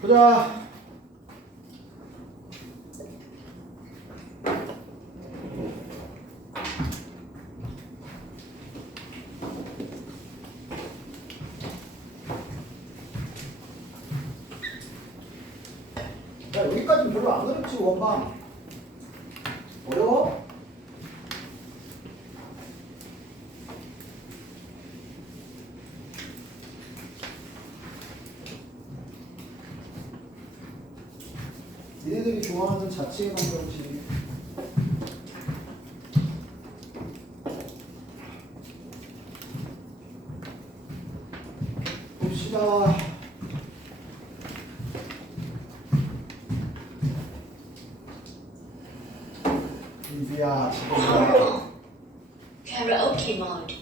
보자. 야, 여기까지는 별로 안 어렵지, 원방. 어려워? 니네들이 좋아하는 자체의 방정식. 봅시다. 민수야, 지금 Karaoke mode.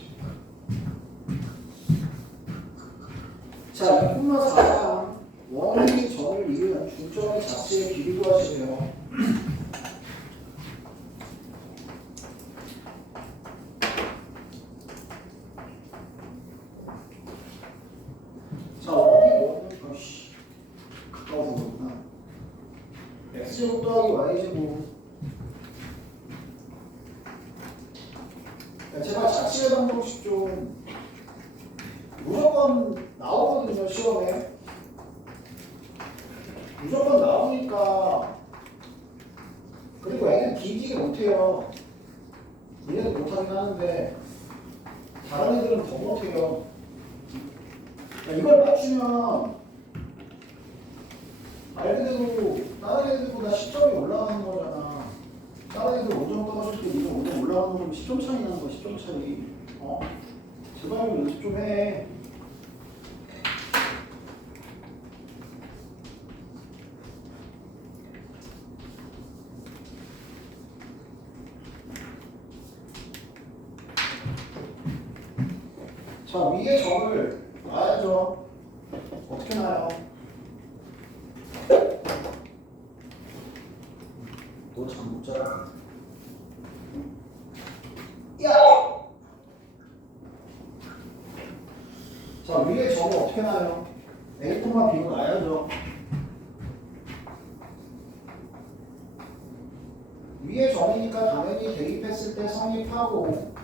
자, 2,4번 원의 점을 이은 중점의 자체의 길이 구하시네요. 자, 어디 원은 가까워서 그렇구나. x제곱 더하기 y제곱. 야, 제발 자체의 방정식 좀 무조건 나오거든요, 시험에. 무조건 나오니까. 그리고 애는 기지개 못해요. 얘네도 못하긴 하는데 다른 애들은 더 못해요. 야, 이걸 맞추면 말 그대로 다른 애들보다 10점이 올라가는 거잖아. 다른 애들 5점 떨어질 때 이거 5점 올라가는 거면 10점 차이 나는 거야. 10점 차이. 제발 연습 좀 해. 자, 위에 점을 놔야죠. 어떻게 놔요? 너 잠 못 자라. 야! 자, 위에 점을 어떻게 놔요? A, B로 놔야죠. 위에 점이니까 당연히 대입했을 때 성립하고.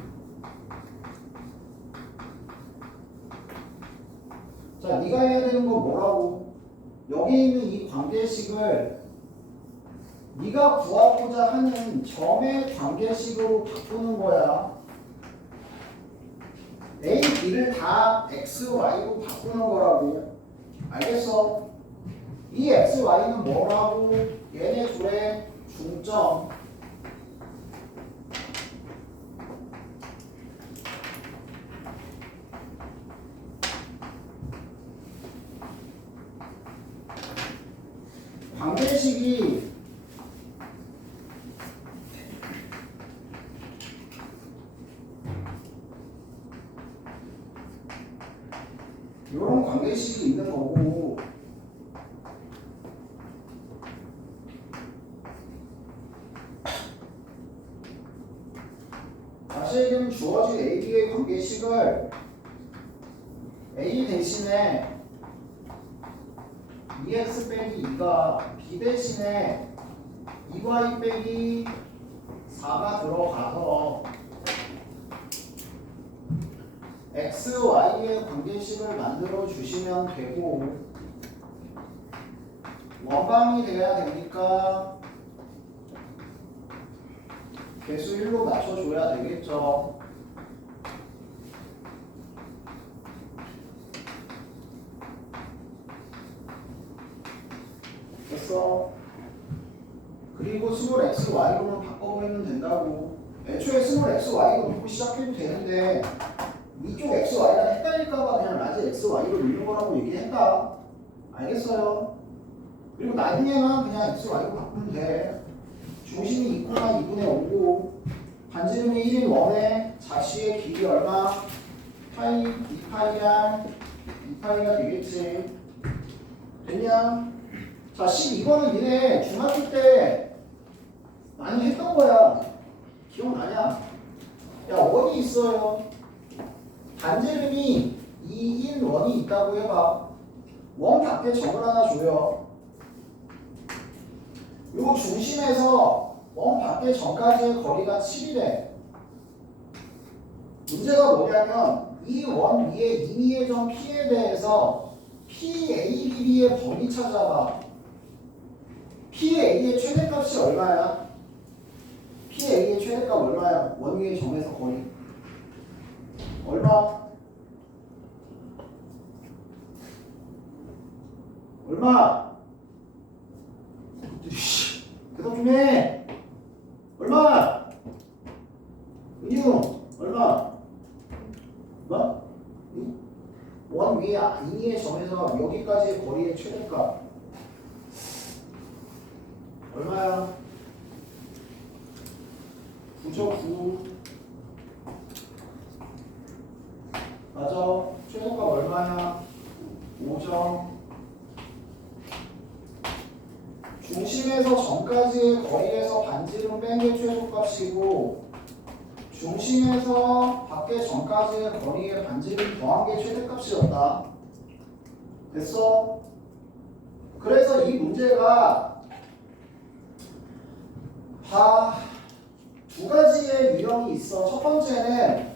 자, 네가 해야 되는 건 뭐라고? 여기 있는 이 관계식을 네가 구하고자 하는 점의 관계식으로 바꾸는 거야. A, B를 다 X, Y로 바꾸는 거라고. 알겠어? 이 X, Y는 뭐라고? 얘네 둘의 중점. 관계식이 이런 관계식이 있는 거고, 다시 얘기하면 주어진 A, B의 관계식을 A 대신에 2x 빼기 2가 B 대신에 2y 빼기 4가 들어가서 x, y의 관계식을 만들어 주시면 되고, 원방이 돼야 되니까 개수 1로 맞춰줘야 되겠죠. 됐어. 그리고 스몰 x, y로만 바꿔버리면 된다고. 애초에 스몰 x, y로 놓고 시작해도 되는데 이쪽 x, y가 헷갈릴까봐 그냥 라지 x, y로 놓는 거라고 얘기했다. 알겠어요? 그리고 나중에만 그냥 x, y로 바꾸면 돼. 중심이 2콤마 2분의 5고 반지름이 1인 원의 자취의 길이 얼마? 파이, 2파이R 2파이가 되겠지. 됐냐? 자, 12번은 니네 중학교 때 많이 했던 거야. 기억나냐? 야, 원이 있어요. 반지름이 2인 원이 있다고 해봐. 원 밖에 점을 하나 줘요. 요 중심에서 원 밖에 점까지의 거리가 7이래. 문제가 뭐냐면 이 원 위에 임의의 점 P에 대해서 PAB의 범위 찾아봐. PA의 최대값이 얼마야? PA의 최대값 얼마야? 원 위의 점에서 거리 얼마? 얼마? 대답 좀 해. 얼마? 은유 얼마? 뭐? 원 위에 임의의 점에서 여기까지의 거리의 최대값 얼마야? 9죠 9. 맞아. 최소값 얼마야? 5점. 중심에서 점까지의 거리에서 반지름 뺀 게 최소값이고 중심에서 밖에 점까지의 거리에 반지름 더한 게 최대값이었다. 됐어? 그래서 이 문제가 두 가지의 유형이 있어. 첫 번째는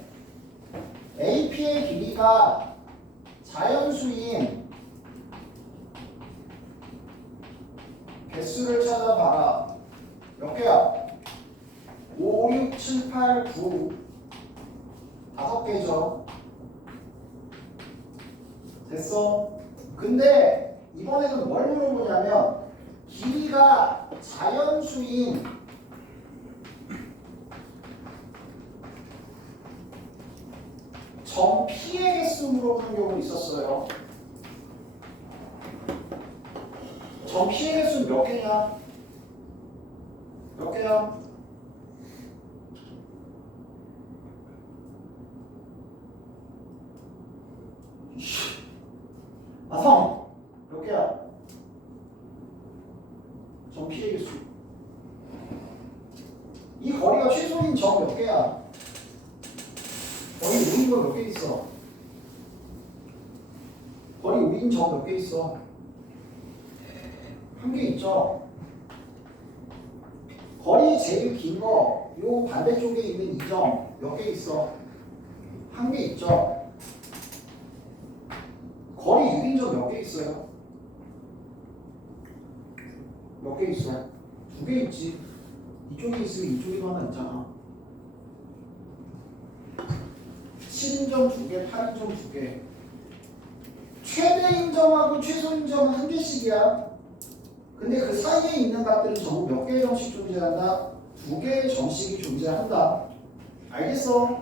AP의 길이가 자연수인 개수를 찾아봐라. 몇 개야? 5, 6, 7, 8, 9 5개죠. 됐어? 근데 이번에는 뭘 물어보냐면 길이가 자연수인 점 P의 개수 물어보는 경우도 있었어요. 점 P의 개수는 몇 개냐? 몇 개야? 성! 몇 개야? 점 P의 개수. 이 거리가 최소인 점 몇 개야? 거리 우인 거 몇 개 있어? 거리 우인 점 몇 개 있어? 한 개 있죠? 거리 제일 긴 거, 요 반대쪽에 있는 이 점 몇 개 있어? 한 개 있죠? 거리 유인점 몇 개 있어요? 몇 개 있어? 2개 있지. 이쪽에 있으면 이쪽에도 하나 있잖아. 7인점 2개, 8인점 2개. 최대인점하고 최소인점은 한 개씩이야. 근데 그 사이에 있는 값들은 전부 몇 개의 점씩 존재한다? 2개의 점씩이 존재한다. 알겠어?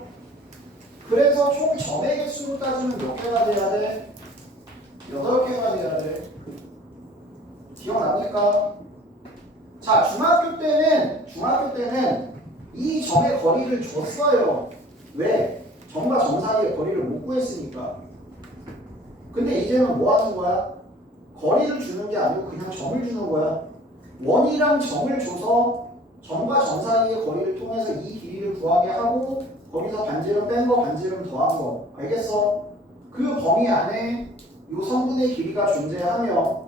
그래서 총 점의 개수로 따지면 몇 개가 돼야 돼? 8개가 돼야 돼. 기억납니까? 자, 중학교 때는 이 점의 거리를 줬어요. 왜? 점과 점 사이의 거리를 못 구했으니까. 근데 이제는 뭐 하는 거야? 거리를 주는 게 아니고 그냥 점을 주는 거야. 원이랑 점을 줘서 점과 점 사이의 거리를 통해서 이 길이를 구하게 하고 거기서 반지름 뺀 거, 반지름 더한 거. 알겠어? 그 범위 안에 이 성분의 길이가 존재하며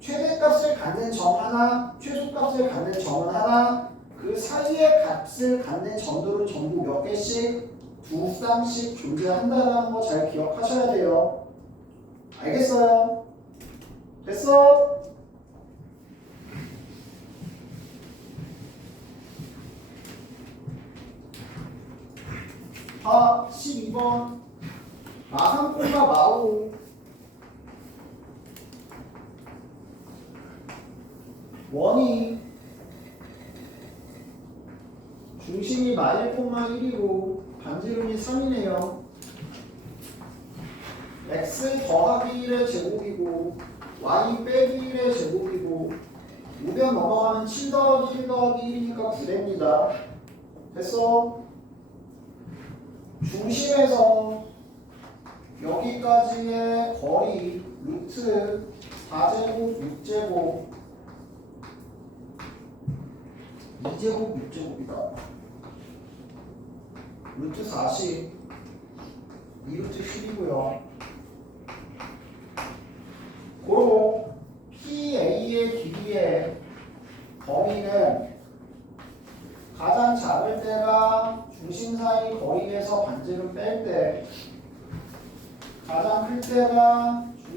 최대값을 갖는 점 하나, 최소값을 갖는 점은 하나, 그 사이의 값을 갖는 점들은 전부 몇 개씩, 2쌍씩 존재한다는 거 잘 기억하셔야 돼요. 알겠어요? 됐어? 아, 12번 마삼콩과 마오 원이 중심이 -1,1이고 반지름이 3이네요. x 더하기 1의 제곱이고 y 빼기 1의 제곱이고 우변 넘어가면 7 더하기 1 더하기 1이니까 9됩니다. 됐어? 중심에서 여기까지의 거리 루트 4제곱 6제곱 2제곱 6제곱이다. 루트 40 2루트 10이고요.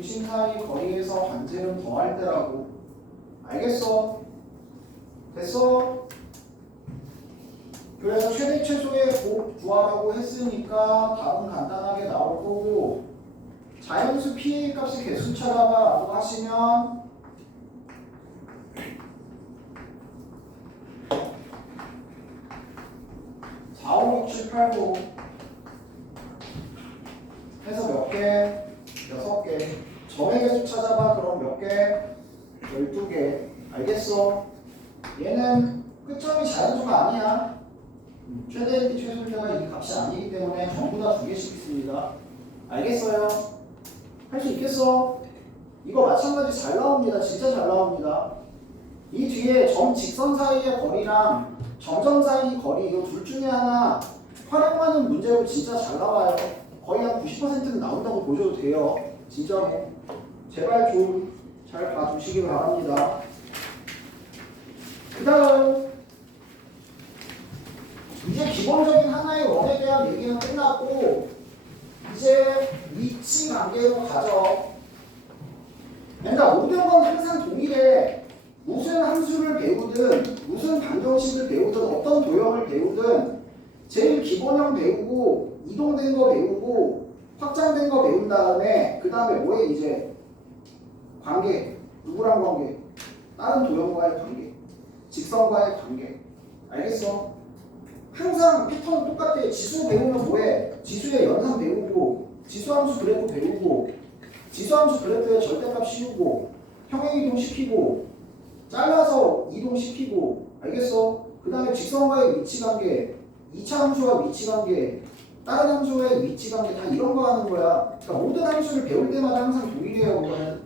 중심 사이 거리에서 반지름 더할 때라고. 알겠어? 됐어? 그래서 최대 최소의 곱 구하라고 했으니까 답은 간단하게 나올 거고, 자연수 PA 값의 개수 찾아봐 라고 하시면 4, 5, 6, 7, 8, 9 해서 몇 개? 6개. 점의 개수 찾아봐. 그럼 몇 개? 12개. 알겠어? 얘는 끝점이 자연수가 아니야. 최대 최소자가 이 값이 아니기 때문에 전부 다 2개씩 있습니다. 알겠어요? 할 수 있겠어? 이거 마찬가지 잘 나옵니다. 진짜 잘 나옵니다. 이 뒤에 점 직선 사이의 거리랑 점점 사이 거리 이거 둘 중에 하나 활용하는 문제로 진짜 잘 나와요. 거의 한 90%는 나온다고 보셔도 돼요. 진짜로. 제발 좀 잘 봐주시기 바랍니다. 그 다음 이제 기본적인 하나의 원에 대한 얘기는 끝났고 이제 위치 관계로 가죠. 그러니까 모든 건 항상 동일해. 무슨 함수를 배우든 무슨 방정식을 배우든 어떤 도형을 배우든 제일 기본형 배우고 이동된 거 배우고 확장된 거 배운 다음에 그 다음에 뭐해 이제 관계. 누구랑 관계? 다른 도형과의 관계. 직선과의 관계. 알겠어? 항상 패턴은 똑같아. 지수 배우면 뭐해? 지수의 연산 배우고 지수함수 그래프 배우고 지수함수 그래프의 절대값 씌우고 평행이동 시키고 잘라서 이동시키고. 알겠어? 그 다음에 직선과의 위치관계 2차 함수와 위치관계 다른 함수의 위치관계 다 이런 거 하는 거야. 그러니까 모든 함수를 배울 때마다 항상 동일해요. 그거는.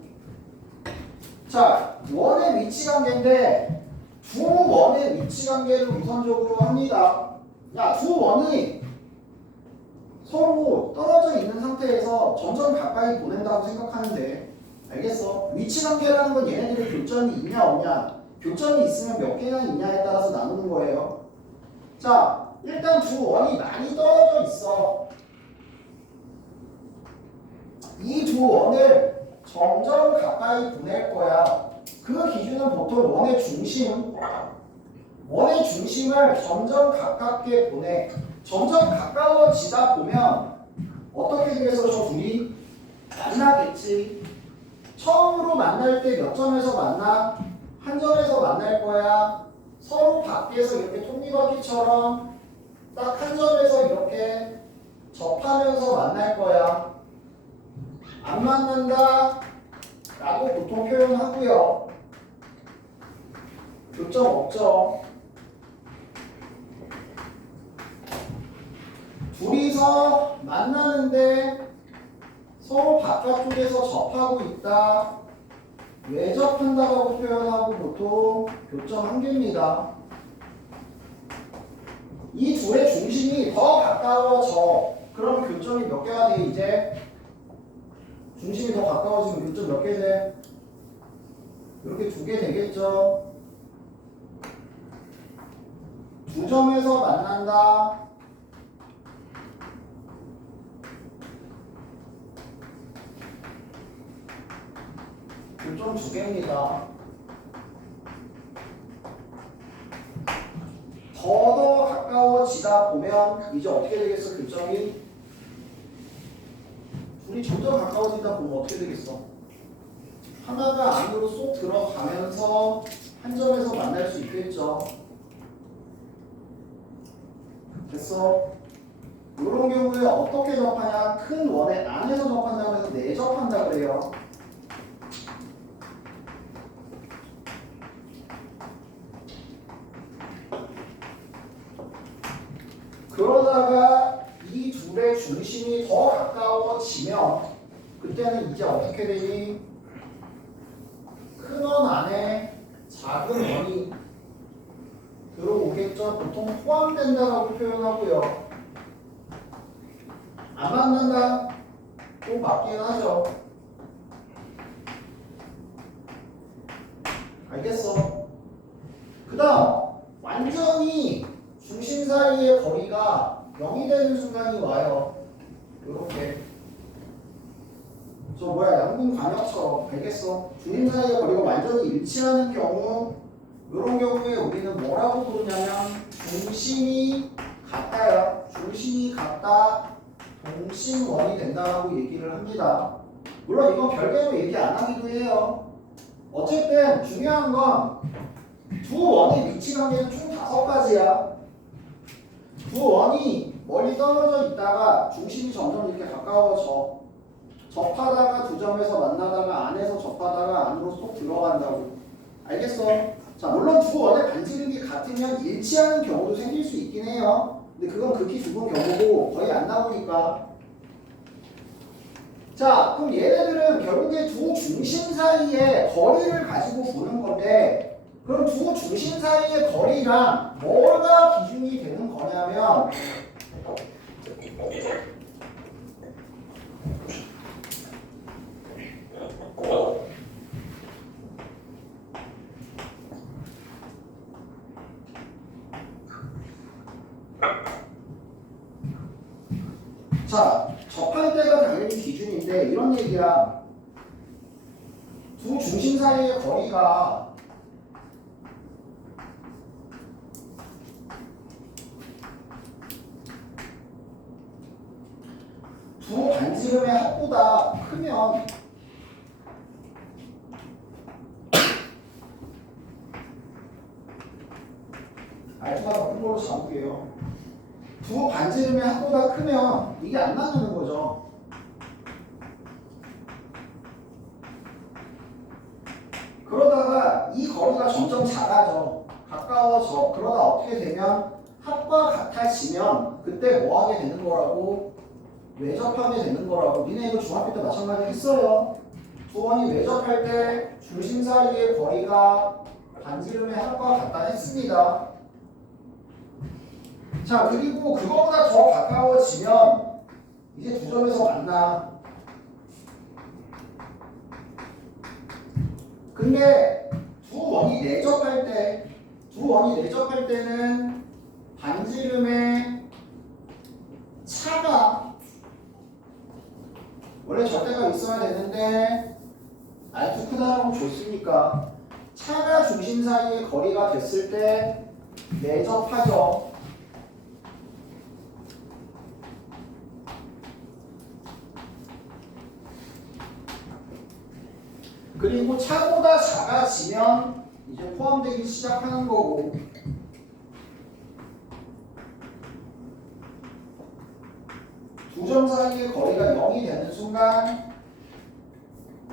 자, 원의 위치관계인데 두 원의 위치관계를 우선적으로 합니다. 야, 두 원이 서로 떨어져 있는 상태에서 점점 가까이 보낸다고 생각하면 돼. 알겠어? 위치관계라는 건 얘네들의 교점이 있냐 없냐, 교점이 있으면 몇 개나 있냐에 따라서 나누는 거예요. 자, 일단 두 원이 많이 떨어져 있어. 이 두 원을 점점 가까이 보낼 거야. 그 기준은 보통 원의 중심을 점점 가깝게 보내. 점점 가까워지다 보면 어떻게 되겠어? 저 둘이 만나겠지. 처음으로 만날 때 몇 점에서 만나? 한 점에서 만날 거야. 서로 밖에서 이렇게 톱니바퀴처럼 딱 한 점에서 이렇게 접하면서 만날 거야. 안 만난다 라고 보통 표현하고요. 교점 없죠. 둘이서 만나는데 서로 바깥쪽에서 접하고 있다. 왜 접한다고 표현하고 보통 교점 한 개입니다. 이 둘의 중심이 더 가까워져. 그럼 교점이 몇 개가 돼 이제? 중심이 더 가까워지면 교점 몇 개 돼? 이렇게 2개 되겠죠? 두 점에서 만난다. 교점 2개입니다. 더 가까워지다 보면 이제 어떻게 되겠어? 교점이 둘이 점점 가까워지다 보면 어떻게 되겠어? 하나가 안으로 쏙 들어가면서 한 점에서 만날 수 있겠죠. 됐어? 이런 경우에 어떻게 접하냐? 큰 원의 안에서 접한다고 해서 내접한다 그래요. 그러다가 이 둘의 중심이 더 가까워지면 그때는 이제 어떻게 되니? 큰 원 안에 작은 원이 들어오겠죠. 보통 포함된다라고 표현하고요. 안 만난다? 또 맞긴 하죠. 알겠어? 그 다음 완전히 중심 사이의 거리가 0이 되는 순간이 와요. 요렇게. 저 뭐야 양분 관역처럼 알겠어? 중심 사이의 거리가 완전히 일치하는 경우 이런 경우에 우리는 뭐라고 부르냐면 중심이 같다요. 중심이 같다 동심원이 된다고 얘기를 합니다. 물론 이건 별개로 얘기 안 하기도 해요. 어쨌든 중요한 건 두 원의 위치 관계는 총 5가지야. 두 원이 멀리 떨어져 있다가 중심이 점점 이렇게 가까워져. 접하다가 두 점에서 만나다가 안에서 접하다가 안으로 쏙 들어간다고. 알겠어? 자, 물론 두 원의 반지름이 같으면 일치하는 경우도 생길 수 있긴 해요. 근데 그건 극히 드문 경우고 거의 안 나오니까. 자, 그럼 얘네들은 결국에 두 중심 사이의 거리를 가지고 보는 건데, 그럼 두 중심 사이의 거리랑 뭐가 기준이 되는 거냐면 자, 접할 때가 당연히 기준인데 이런 얘기야. 두 중심 사이의 거리가 두 반지름의 합보다 크면 알투가 더 큰 걸로 잡을게요. 두 반지름의 합보다 크면 이게 안 맞는 거죠. 그러다가 이 거리가 점점 작아져. 가까워져. 그러다 어떻게 되면 합과 같아지면 그때 뭐 하게 되는 거라고? 외접하게 되는 거라고. 니네 이거 중학교 때 마찬가지 했어요. 두 원이 외접할 때 중심 사이의 거리가 반지름의 합과 같다 했습니다. 자, 그리고 그거보다 더 가까워지면 이제 두 점에서 만나. 근데 두 원이 내접할 때는 반지름의 차가 원래 절대가 있어야 되는데 알투 크다라고 줬으니까 차가 중심 사이의 거리가 됐을 때 내접하죠. 그리고 차보다 작아지면 이제 포함되기 시작하는 거고, 두 점 사이의 거리가 0이 되는 순간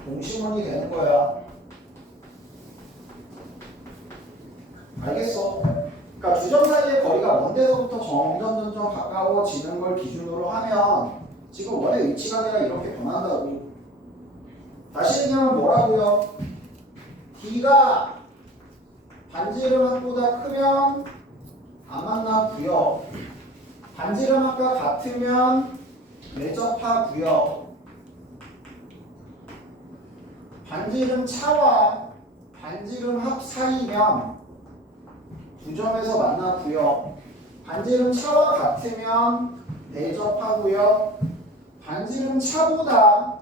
동심원이 되는 거야. 알겠어? 그러니까 두 점 사이의 거리가 먼 데서부터 점점 가까워지는 걸 기준으로 하면 지금 원의 위치 관계가 이렇게 변한다고. 다시 얘기하면 뭐라고요? D가 반지름 합보다 크면 안 만나고요. 반지름 합과 같으면 내접하고요. 반지름 차와 반지름 합 사이면 두 점에서 만나고요. 반지름 차와 같으면 내접하고요. 반지름 차보다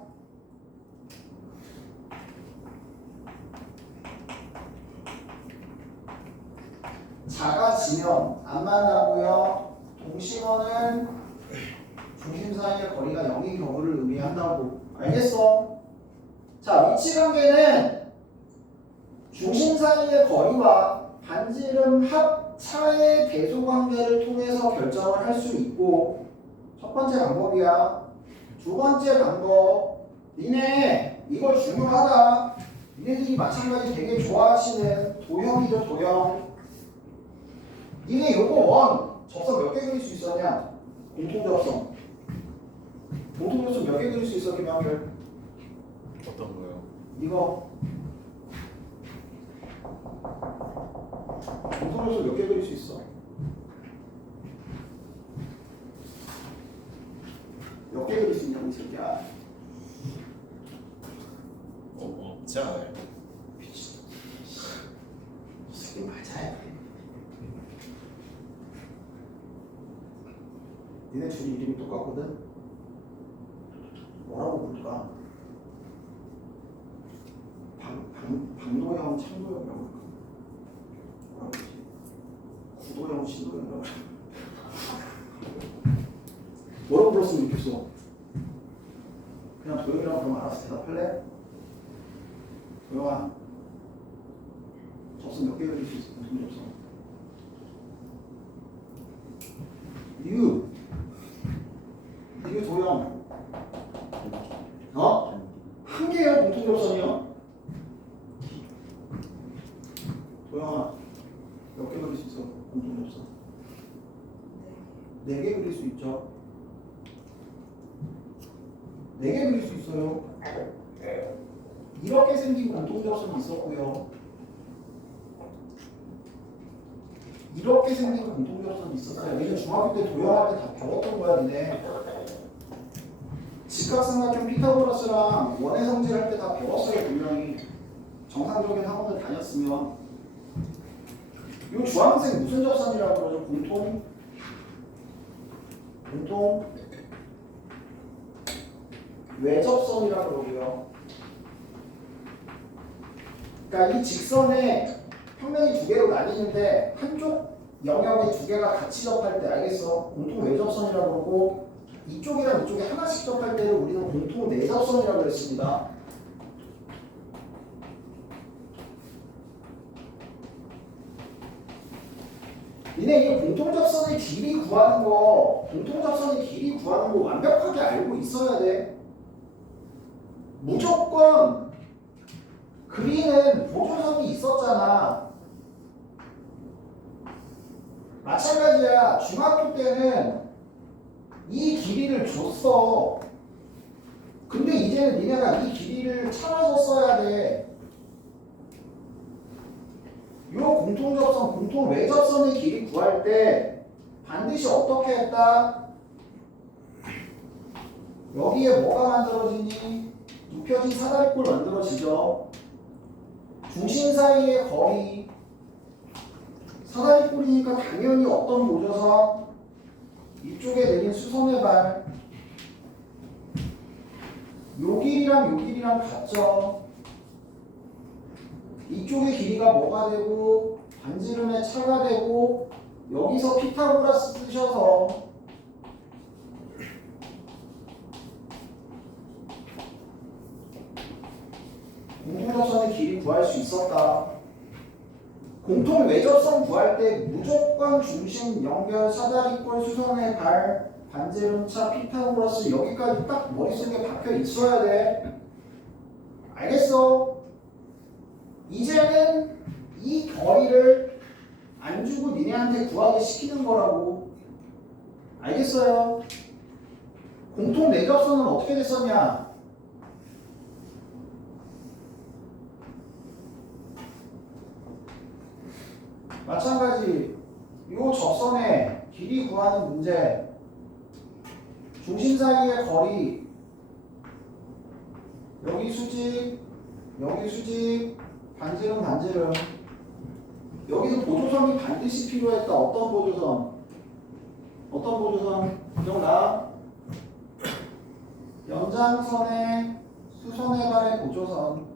작아지면 안 만나고요. 동심원은 중심 사이의 거리가 0인 경우를 의미한다고. 알겠어? 자, 위치 관계는 중심 사이의 거리와 반지름 합차의 대소 관계를 통해서 결정을 할 수 있고, 첫 번째 방법이야. 두 번째 방법, 니네 이거 중요하다. 니네들이 마찬가지 되게 좋아하시는 도형이죠, 도형. 니네 요거 원 접선 몇 개 그릴 수 있었냐? 공통접선. 공통접선 몇 개 그릴 수 있어, 김한별? 어떤 거요? 이거 공통접선 몇 개 그릴 수 있어? 몇 개 그릴 수 있냐고 이 새끼야. 없지 않아요? 이 새끼 맞아야 돼. 니네 둘이 이름이 똑같거든? 뭐라고 부를까? 장도형, 창도형이라고 할까? 뭐라고 그러지? 구도형, 신도형이라고 할까? 뭐라고 불렀으면 좋겠어? 그냥 도형이라고 그러면 알아서 대답할래? 도형아, 접선 몇 개 그릴 수 있어? 공통 접선. 이거 도형. 어? 한 개요, 공통 접선이요? 도영아, 몇 개 그릴 수 있어? 공통 접선. 4개 그릴 수 있죠? 4개 그릴 수 있어요. 이렇게 생긴 공통 접선이 있었고요. 이렇게 생긴 공통 접선이 있었어요. 얘는 중학교 때 도형할 때 다 배웠던 거야, 니네. 직각삼각형 피타고라스랑 원의 성질 할 때 다 배웠어요, 분명히. 정상적인 학원을 다녔으면. 이 주황색 무슨 접선이라고 그러죠? 공통 외접선이라고 그러고요. 그러니까 이 직선에 평면이 2개로 나뉘는데 한쪽 영역에 2개가 같이 접할 때, 알겠어? 공통 외접선이라고 그러고, 이쪽이랑 이쪽에 하나씩 접할 때를 우리는 공통 내접선이라고 그랬습니다. 니네 이 공통접선의 길이 구하는 거, 공통접선의 길이 구하는 거 완벽하게 알고 있어야 돼. 무조건 그리는 보조선이 있었잖아. 마찬가지야. 중학교 때는 이 길이를 줬어. 근데 이제는 니네가 이 길이를 찾아서 써야 돼. 요 공통접선, 공통 외접선의 길이 구할 때 반드시 어떻게 했다? 여기에 뭐가 만들어지니? 눕혀진 사다리꼴 만들어지죠. 중심 사이의 거리, 사다리꼴이니까 당연히 어떤 보조선? 이쪽에 내린 수선의 발, 요 길이랑 요 길이랑 같죠. 이쪽의 길이가 뭐가 되고 반지름의 차가 되고, 여기서 피타고라스 쓰셔서 공통접선의 길이 구할 수 있었다. 공통 외접선 구할 때 무조건 중심, 연결, 사다리꼴, 수선의 발, 반지름차, 피타고라스 여기까지 딱 머릿속에 박혀 있어야 돼. 알겠어? 이제는 이 거리를 안 주고 니네한테 구하게 시키는 거라고. 알겠어요? 공통 내접선은 어떻게 됐었냐? 마찬가지 이 접선의 길이 구하는 문제, 중심 사이의 거리, 여기 수직, 여기 수직, 반지름, 반지름. 여기서 보조선이 반드시 필요했다. 어떤 보조선? 어떤 보조선? 기억나? 연장선의 수선의 발의 보조선.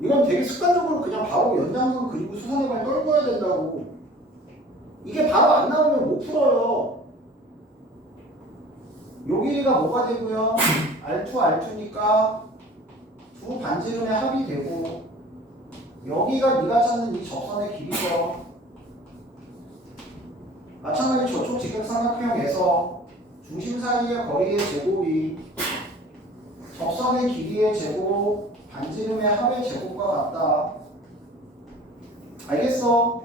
이건 되게 습관적으로 그냥 바로 연장선 그리고 수선의 발 떨궈야 된다고. 이게 바로 안 나오면 못 풀어요. 요 길이가 뭐가 되고요? R2, R2니까 두 반지름의 합이 되고, 여기가 네가 찾는 이 접선의 길이죠. 마찬가지 저쪽 직각삼각형에서 중심 사이의 거리의 제곱이 접선의 길이의 제곱, 반지름의 합의 제곱과 같다. 알겠어?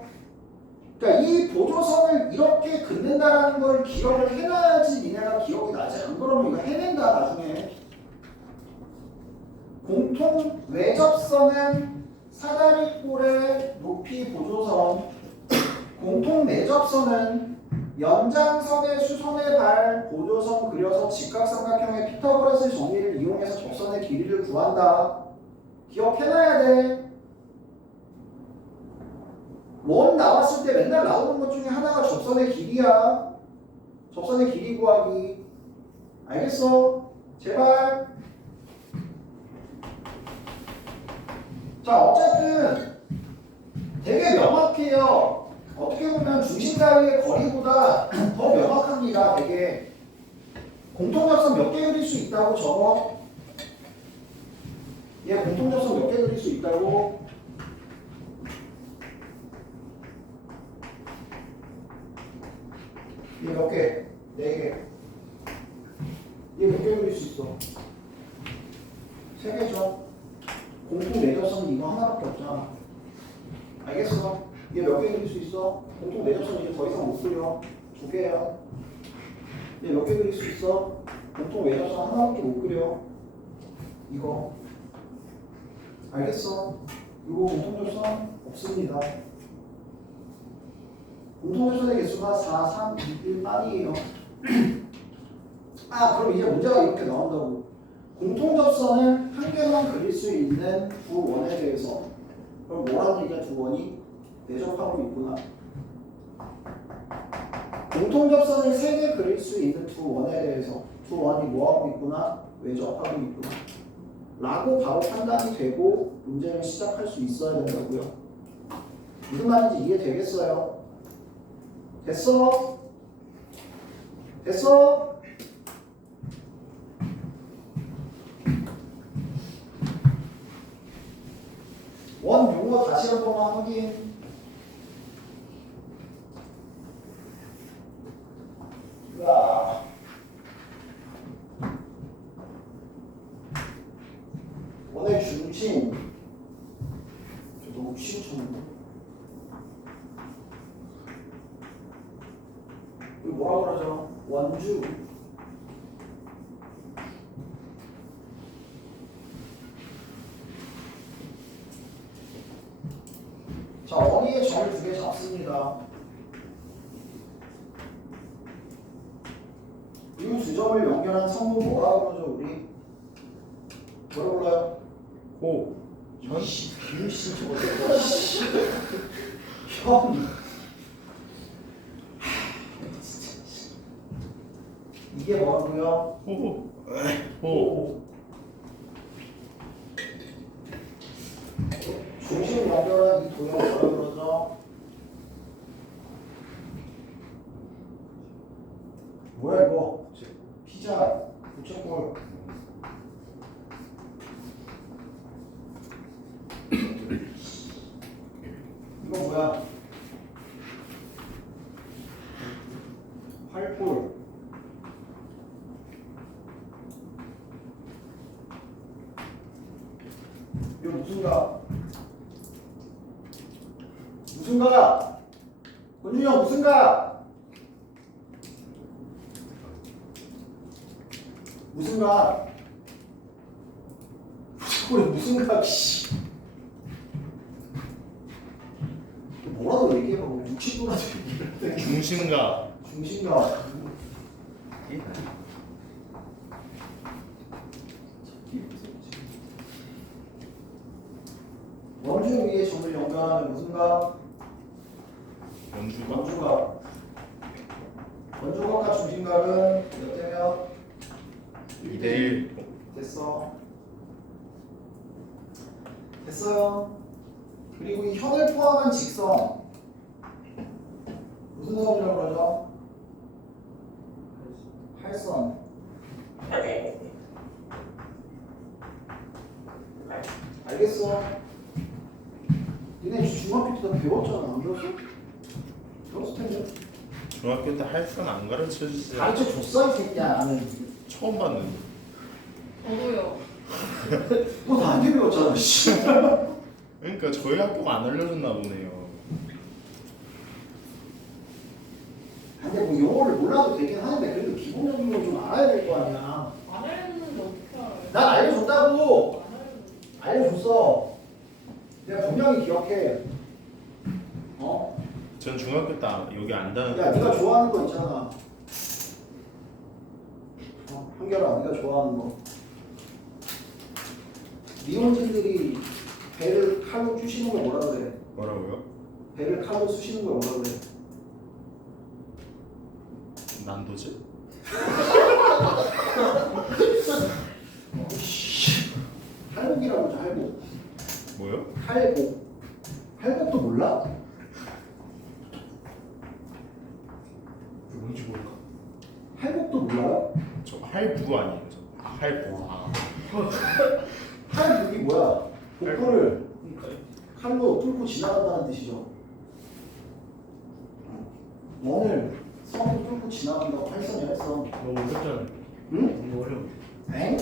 그러니까 이 보조선을 이렇게 긋는다라는 걸 기억을 해놔야지 니네가 기억이 나지. 안 그러면 이거 해낸다 나중에. 공통 외접선은 사다리꼴의 높이 보조선, 공통 내접선은 연장선의 수선의 발 보조선 그려서 직각삼각형의 피타고라스 정리를 이용해서 접선의 길이를 구한다. 기억해놔야 돼. 원 나왔을 때 맨날 나오는 것 중에 하나가 접선의 길이야. 접선의 길이 구하기. 알겠어? 제발. 자, 어쨌든 되게 명확해요. 어떻게 보면 중심 사이의 거리보다 더 명확합니다. 되게 공통접선 몇 개 그릴 수 있다고 적어. 얘 공통접선 몇 개 그릴 수 있다고? 얘 몇 개? 4개. 얘 몇 개 그릴 수 있어? 3개죠. 공통 내접선은 이거 하나밖에 없잖아. 알겠어? 얘 몇 개 그릴 수 있어? 공통 내접선 이제 더 이상 못 그려. 2개야. 얘 몇 개 그릴 수 있어? 공통 외접선 하나밖에 못 그려. 이거. 알겠어? 이거 공통접선 없습니다. 공통접선의 개수가 4, 3, 2, 1 빨이에요. 아, 그럼 이제 문제가 이렇게 나온다고. 공통접선을 한 개만 그릴 수 있는 두 원에 대해서. 그럼 뭐라는 얘기야, 두 원이? 내접하고 있구나. 공통접선을 3개 그릴 수 있는 두 원에 대해서 두 원이 뭐하고 있구나? 외접하고 있구나. 라고 바로 판단이 되고 문제를 시작할 수 있어야 된다고요. 무슨 말인지 이해되겠어요? 됐어? 됐어? 원 용어 다시 한 번만 확인. 야. 원의 중심. 너무 쉬운 쳤는데. 이거 뭐라고 그러죠? 원주. 자, 원위의 점을 2개 잡습니다. 이 두 점을 연결한 성분 뭐라고 그러죠, 우리? 뭐라고 불러요? 호. 현씨, 저거 현. 이게 뭐라고요? 호. 호. 중심 연결한 이 도형을 뭐라고 그러죠? 뭐야 이거? 피자, 부채꼴. 이거 뭐야? 활골. 이거 무슨가? 무슨가? 권준이 형 무슨가? 무슨가? 그래 무슨가? 씨. 뭐라도 얘기해봐. 60도라도 얘기해. 중심가. 중심가. 원주 위에 점을 연결하면 무슨가? 연주가. 원주각. 원주각과 중심각은 몇 대면? 2대1. 됐어. 됐어요. 그리고 이 현을 포함한 직선 무슨 선이라고 그러죠? 팔선. 알겠어. 니네 중학교 때 다 배웠잖아. 안 배웠어? 배웠을 텐데. 중학교 때 할선 안 가르쳐 주지. 가르쳐 줬어 이 새끼야. 나는. 처음 봤는데. 저도요. 너 나한테 배웠잖아. 씨. 그러니까 저희 학교가 안 알려줬나 보네요. 근데 뭐 영어를 몰라도 되긴 하는데 그래도 기본적인 건 좀 알아야 될 거 아니야. 안 알려줬는데 어떻게 알아요? 난 알려줬다고. 안 알려줬는데. 알려줬어. 내가 분명히 기억해. 어? 전 중학교 때 여기 안 다녔는데. 야, 네가 좋아하는 거 있잖아. 한결아, 네가 좋아하는 거. 미혼진들이 배를 칼로 쑤시는 걸 뭐라 그래? 뭐라고요? 배를 칼로 쑤시는 걸 뭐라 그래? 난도지? 할복이라고 하죠, 할복. 뭐요? 할복. 할복도 몰라? 그게 뭔지 몰라. 할복도 몰라요? 저 할부 아니에요? 저. 할부. 할복이 뭐야? 복부를 그러니까요. 칼로 뚫고 지나간다는 뜻이죠. 원을 선을 뚫고 지나간다고 할선이 할선. 너무 어렵잖아요. 응? 너무 어려워. 엥?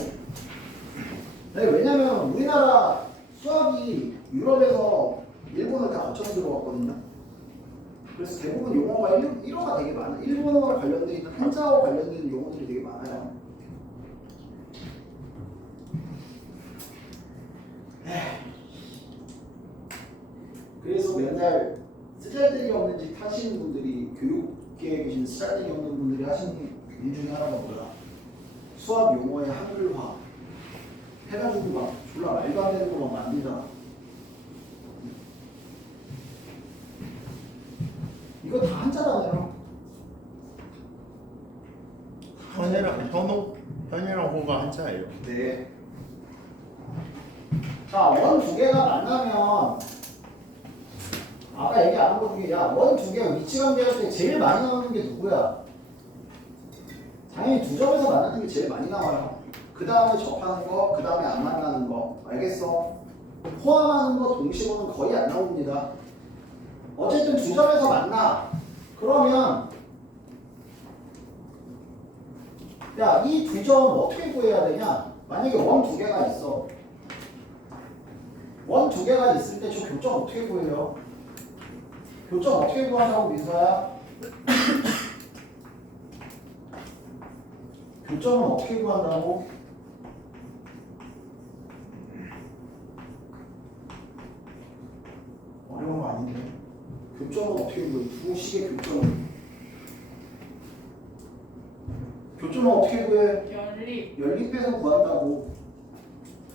네, 왜냐면 우리나라 수학이 유럽에서 일본을 다 거쳐서 들어왔거든요. 그래서 대부분 용어가 일어가 되게 많아. 일본어와 관련돼 있는 한자어 관련된 용어들이 되게 많아요. 그래서 맨날 쓰잘데기 없는 짓 하시는 분들이 교육계에 계신 쓰잘데기 없는 분들이 하시는 일 중에 하나가 뭐야? 수학 용어의 한글화 해가지고 막 졸라 말도 안 되는 거 막 만들잖아. 이거 다 한자잖아요. 현이랑 호가 한자예요. 네. 자, 원 두 개가 만나면 아까 얘기 안 한 거 중에 원 두 개가 위치 관계할 때 제일 많이 나오는 게 누구야? 당연히 두 점에서 만나는 게 제일 많이 나와요. 그 다음에 접하는 거, 그 다음에 안 만나는 거. 알겠어? 포함하는 거 동시로는 거의 안 나옵니다. 어쨌든 두 점에서 만나. 그러면 야, 이 두 점 어떻게 구해야 되냐? 만약에 원 두 개가 있어. 원 두 개가 있을 때 저 교점 어떻게 구해요? 교점 어떻게 구한다고 민서야? 교점은 어떻게 구한다고? 어려운 거 아닌데. 교점은 어떻게 구해? 두 식의 교점은. 교점은 어떻게 구해? 연립. 연립해서 구한다고.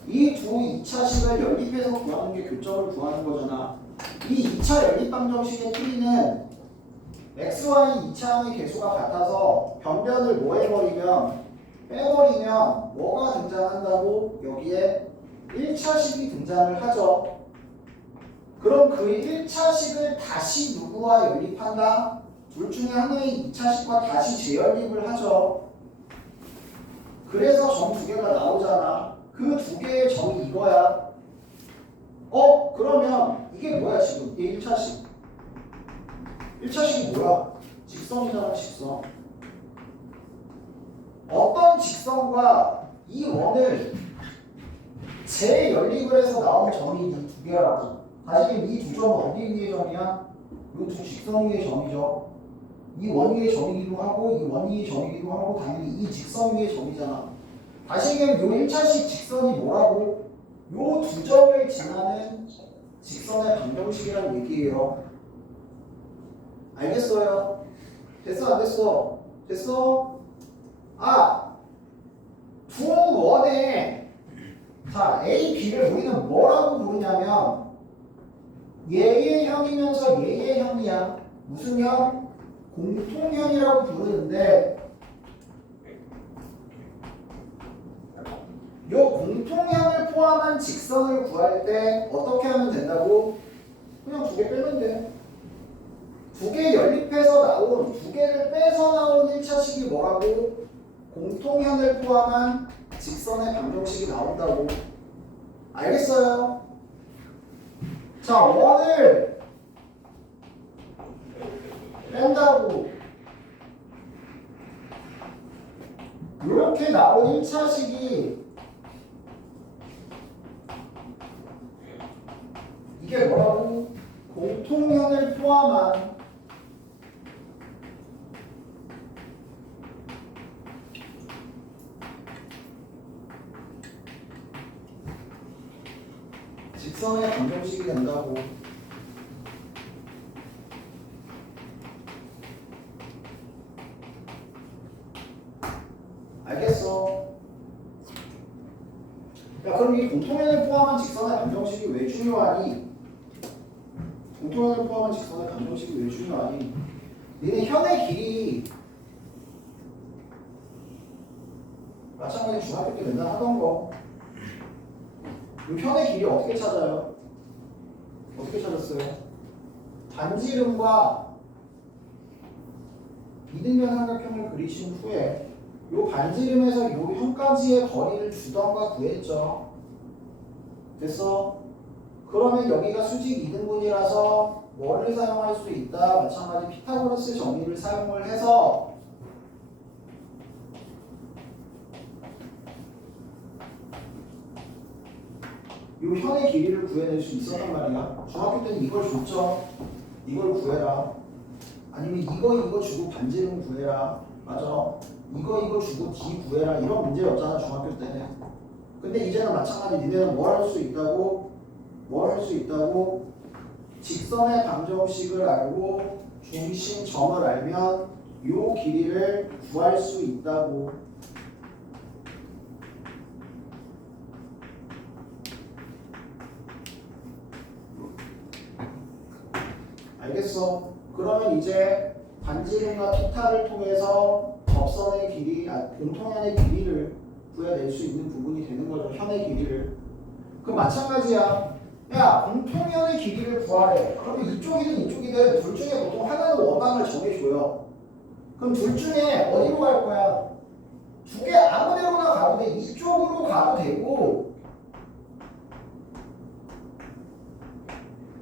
이 두 2차식을 연립해서 구하는 게 교점을 구하는 거잖아. 이 2차 연립 방정식의 풀이는 x, y 2차항의 개수가 같아서 변변을 뭐 해버리면 빼버리면 뭐가 등장한다고? 여기에 1차식이 등장을 하죠. 그럼 그 1차식을 다시 누구와 연립한다? 둘 중에 하나의 2차식과 다시 재연립을 하죠. 그래서 점 두 개가 나오잖아. 그 두 개의 점이 이거야. 그러면 이게 뭐야 지금? 이게 1차식. 1차식이 뭐야? 직선이잖아, 직선. 어떤 직선과 이 원을 재연립을 해서 나온 점이 이 두 개라고. 다시 이 두 점은 어디 위의 점이야? 이 두 직선 위의 점이죠. 이 원 위의 점이기도 하고 이 원 위의 점이기도 하고 당연히 이 직선 위의 점이잖아. 다시 얘기하면 이 1차식 직선이 뭐라고? 요 두 점을 지나는 직선의 방정식이라는 얘기예요. 알겠어요? 됐어 안 됐어? 됐어? 두 원에 자 A, B를 우리는 뭐라고 부르냐면 얘의 형이면서 얘의 형이야. 무슨 형? 공통형이라고 부르는데 요 공통형을 포함한 직선을 구할 때 어떻게 하면 된다고? 그냥 두 개 빼면 돼. 두 개 연립해서 나온, 두 개를 빼서 나온 1차식이 뭐라고? 공통형을 포함한 직선의 방정식이 나온다고. 알겠어요? 자, 원을 뺀다고. 이렇게 나온 1차식이 이게 뭐라고? 공통형을 포함한 직선의 방정식이 된다고. 알겠어? 야, 그럼 이 공통형을 포함한 직선의 방정식이 왜 중요하니? 공통형을 포함한 직선의 방정식이 왜 중요하니? 니네 현의 길이 마찬가지 중학교 때 맨날 하던 거. 이 현의 길이 어떻게 찾아요? 어떻게 찾았어요? 반지름과 이등변 삼각형을 그리신 후에 요 반지름에서 요 형까지의 거리를 주던가 구했죠. 됐어? 그러면 여기가 수직 이등분이라서 뭐를 사용할 수 있다? 마찬가지 피타고라스 정리를 사용을 해서 요 현의 길이를 구해낼 수 있었단 말이야. 중학교 때는 이걸 줬죠. 이걸 구해라. 아니면 이거 주고 반지름 구해라. 맞아. 이거 주고 D 구해라. 이런 문제였잖아 중학교 때는. 근데 이제는 마찬가지. 니네는 뭘 할 수 있다고? 뭘 할 수 있다고? 직선의 방정식을 알고 중심점을 알면 요 길이를 구할 수 있다고. 알겠어? 그러면 이제 반지름과 피타를 통해서 접선의 길이, 공통현의 길이를 구해낼 수 있는 부분이 되는 거죠. 현의 길이를. 그럼 마찬가지야. 야, 공통현의 길이를 구하래. 그러면 이쪽이든 이쪽이든 둘 중에 보통 하나는 원방을 정해줘요. 그럼 둘 중에 어디로 갈 거야? 두 개 아무 데로나 가도 돼. 이쪽으로 가도 되고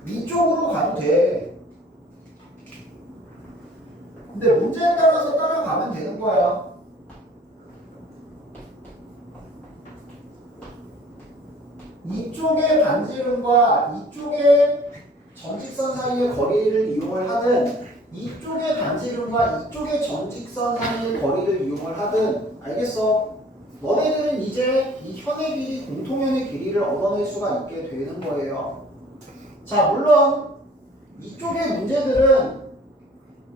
이쪽으로 가도 돼. 근데 문제에 따라서 따라가면 되는 거야. 이쪽의 반지름과 이쪽의 전직선 사이의 거리를 이용을 하든 이쪽의 반지름과 이쪽의 전직선 사이의 거리를 이용을 하든 알겠어? 너네들은 이제 이 현의 길이, 공통현의 길이를 얻어낼 수가 있게 되는 거예요. 자, 물론 이쪽의 문제들은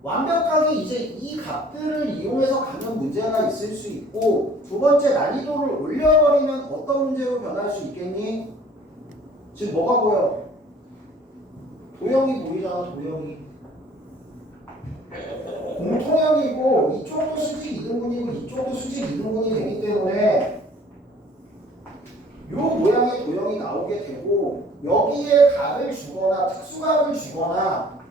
완벽하게 이제 이 값들을 이용해서 가는 문제가 있을 수 있고, 두 번째 난이도를 올려버리면 어떤 문제로 변할 수 있겠니? 지금 뭐가 보여? 도형이 보이잖아. 도형이 공통형이고 이쪽도 수직 이등분이고 이쪽도 수직 이등분이 되기 때문에 요 모양의 도형이 나오게 되고, 여기에 값을 주거나 특수값을 주거나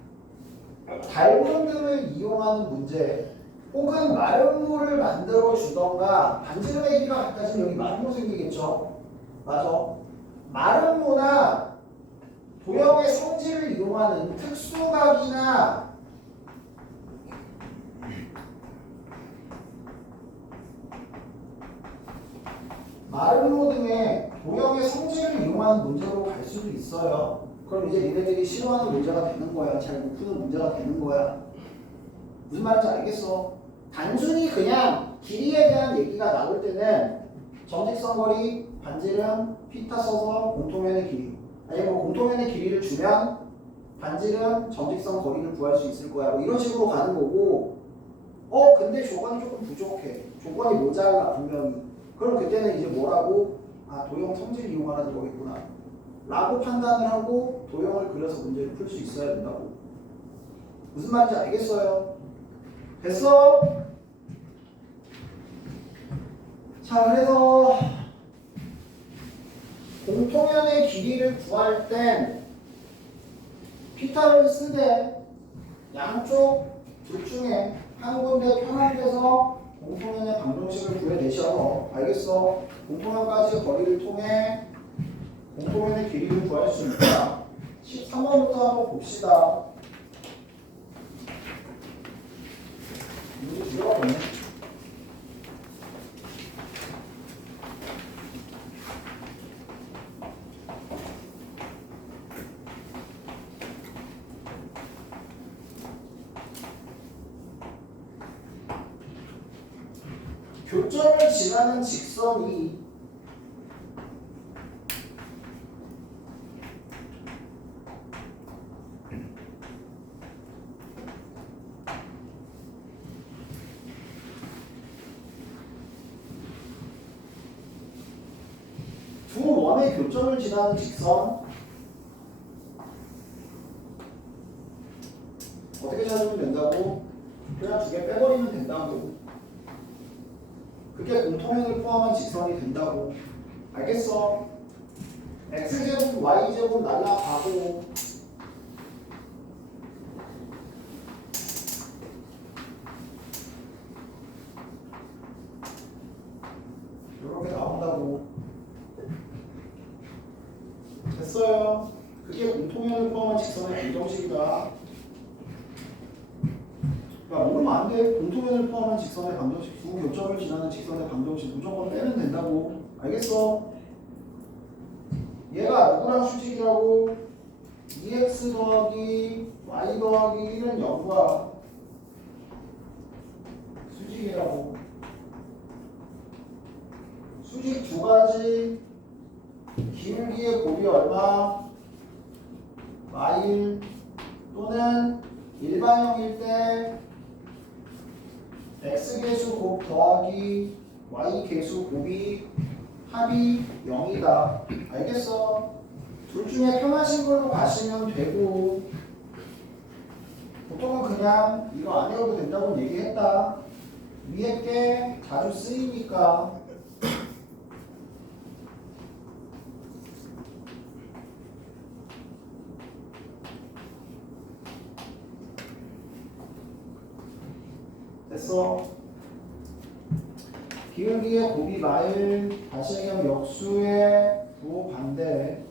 달분등을 이용하는 문제, 혹은 마름모를 만들어 주던가, 반지름의 길이가 같아지면 여기 마름모 생기겠죠. 맞아. 마름모나 도형의 성질을 이용하는 특수각이나 마름모 등의 도형의 성질을 이용하는 문제로 갈 수도 있어요. 그럼 이제 니네들이 싫어하는 문제가 되는 거야. 잘 못 푸는 문제가 되는 거야. 무슨 말인지 알겠어? 단순히 그냥 길이에 대한 얘기가 나올 때는 전직선 거리, 반지름, 피타 써서 공통면의 길이, 아니면 뭐 공통면의 길이를 주면 반지름, 전직선 거리를 구할 수 있을 거야. 뭐 이런 식으로 가는 거고, 근데 조건이 조금 부족해. 조건이 모자라 분명히. 그럼 그때는 이제 뭐라고? 아, 도형 성질 이용하라는 거겠구나 라고 판단을 하고 도형을 그려서 문제를 풀 수 있어야 된다고. 무슨 말인지 알겠어요? 됐어? 자, 그래서 공통현의 길이를 구할 땐 피타를 쓰되 양쪽 둘 중에 한 군데 편한 데서 공통현의 방정식을 구해내셔서, 알겠어? 공통현까지의 거리를 통해 공통현의 길이를 구할 수 있다. 13번부터 한번 봅시다. 문제 두 개가 없네. 교점을 지나는 직선이 두 원의 교점을 지나는 직선, 어떻게 찾으면 된다고? 그냥 두 개 빼버리면 된다고. 그게 공통현을 포함한 직선이 된다고. 알겠어? x제곱, y제곱 날라가고 됐어요. 그게 공통면을 포함한 직선의 방정식이다. 야, 모르면 안 돼. 공통면을 포함한 직선의 방정식, 두 교점을 지나는 직선의 방정식 무조건 빼면 된다고. 알겠어? 얘가 누구랑 수직이라고? 2x 더하기 y 더하기 1은 0과 수직이라고. 수직 두 가지. 기울기의 곱이 얼마? 마일 또는 일반형일 때 x계수 곱 더하기 y계수 곱이 합이 0이다. 알겠어? 둘 중에 편하신 걸로 가시면 되고 보통은 그냥 이거 안 외워도 된다고 얘기했다. 위에 게 자주 쓰이니까. 됐어. 기울기의 곱이 마일 다시 얘기하면 역수의 부호반대.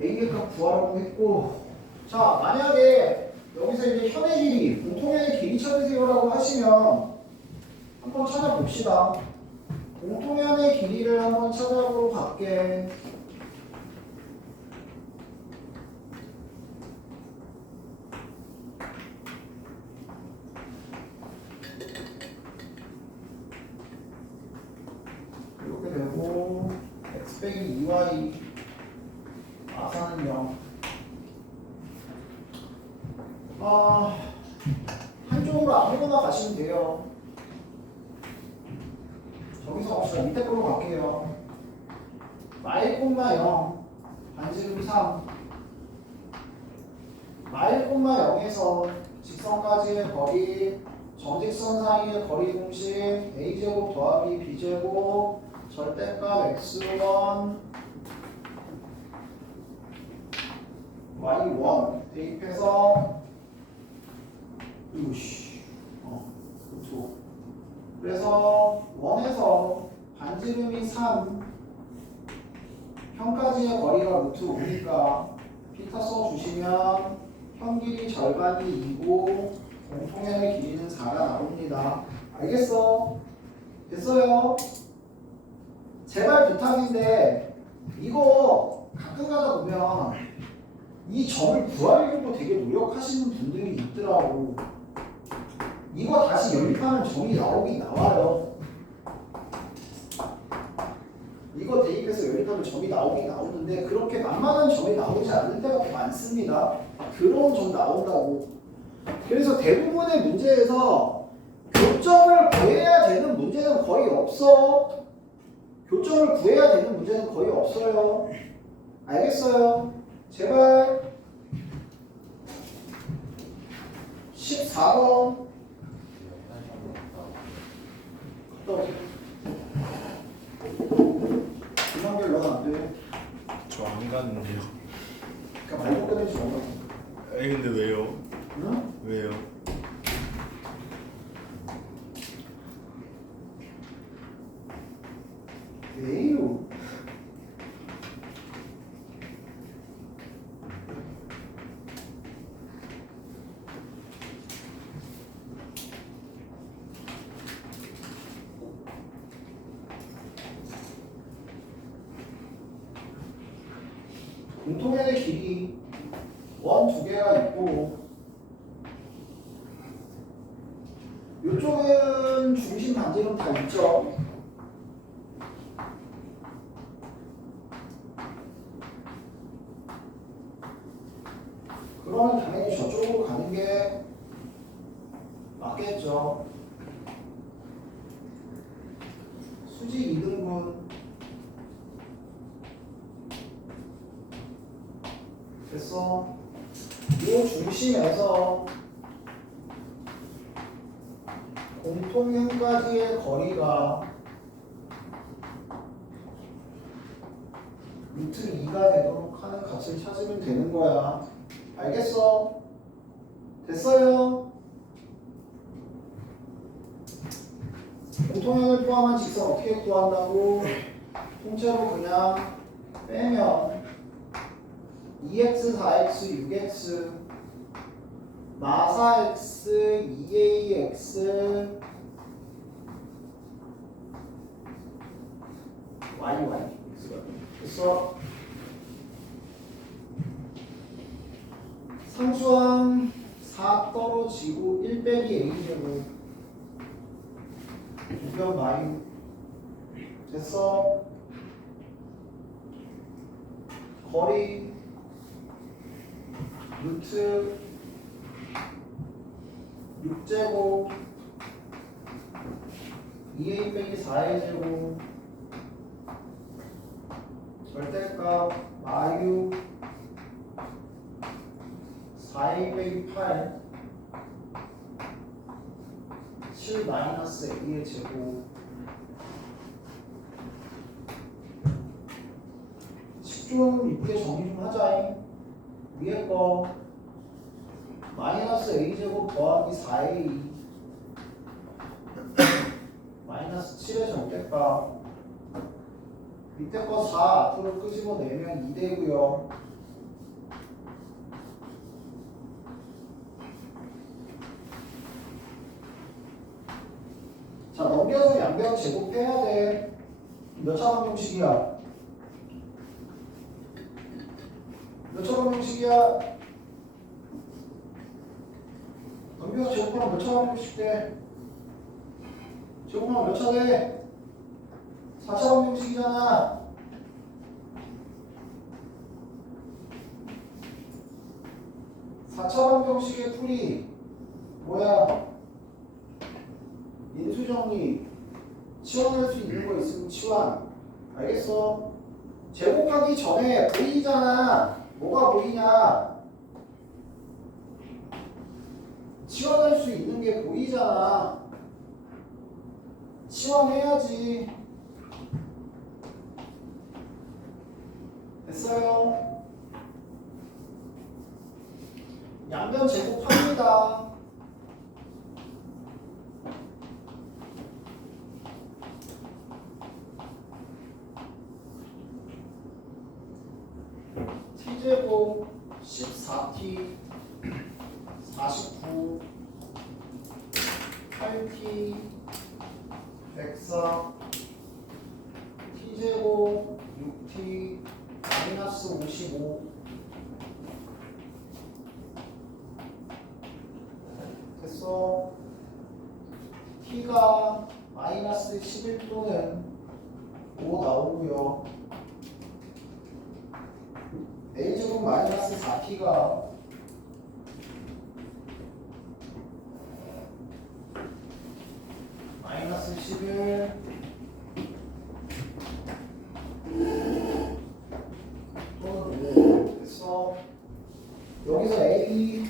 A의 값 구하라고 했고, 자 만약에 여기서 이제 현의 길이, 공통현의 길이 찾으세요라고 하시면 한번 찾아봅시다. 공통현의 길이를 한번 찾아보러 갈게. 이렇게 되고 x 빼기 2y 아사는 0. 한쪽으로 아무거나 가시면 돼요. 저기서 갑시다. 밑에 걸로 갈게요. 마일 콤마 0 반지름 3. 마일 콤마 0에서 직선까지의 거리, 정직선 사이의 거리 공식 a제곱 더하기 b제곱 절대값 x1 y1 대입해서 그렇죠. 그래서 1에서 반지름이 3 현까지의 거리가 루트 5니까 피타 써주시면 현 길이 절반이 2고 공통현의 길이는 4가 나옵니다. 알겠어? 됐어요? 제발 부탁인데 이거 가끔 가다 보면 이 점을 구하려고 되게 노력하시는 분들이 있더라고. 이거 다시 연립하면 점이 나오긴 나와요. 이거 대입해서 연립하면 점이 나오긴 나오는데 그렇게 만만한 점이 나오지 않는 때가 많습니다. 그런 점 나온다고. 그래서 대부분의 문제에서 교점을 구해야 되는 문제는 거의 없어. 교점을 구해야 되는 문제는 거의 없어요. 알겠어요? 제발 14번 이만별 넣으면 안 돼. 저 안 갔는데요. 그러니까 말고 끝내지 마. 에이 근데 왜요? 응? 왜요? 왜요? 공통면의 길이 원 두 개가 있고 이쪽은 중심 반지름 다 있죠. 그러면 당연히 저쪽으로 가는 게 맞겠죠. 수직 2등분 됐어. 이 중심에서 공통현까지의 거리가 루트 2가 되도록 하는 값을 찾으면 되는 거야. 알겠어? 됐어요? 공통형을 포함한 직선 어떻게 구한다고? 통째로 그냥 빼면 2x, 4x, 6x 마사x, 2ax y 그래서 상수항 4 떨어지고 1 빼기 a제곱 두변 마유 됐어. 거리 루트 6제곱 2a 빼기 4a 제곱 절대값 마유 4a 빼기 8 7 마이너스 a의 제곱 10좀 이쁘게 정리 좀 하자잉. 위에 거 마이너스 a제곱 더하기 4a 마이너스 7의 절대값 밑에 거 4 앞으로 끄집어내면 2 되고요. 자, 넘겨서 양변 제곱해야 돼. 몇 차 방정식이야? 몇 차 방정식이야? 넘겨서 제곱하면 몇 차 방정식 돼? 제곱하면 몇 차 돼? 4차 방정식이잖아. 4차 방정식의 풀이 뭐야? 인수정리 치환할 수 있는 거 있으면 치환. 알겠어? 제곱하기 전에 보이잖아. 뭐가 보이냐? 치환할 수 있는 게 보이잖아. 치환해야지. 됐어요? 양변 제곱합니다. t제곱 14t 49 8t 104 t제곱 6t 마이너스 55 됐어. t가 마이너스 11도는 5 나오고요. a제곱 마이너스 4t가 마이너스 11 또는 5 됐어. 여기서 a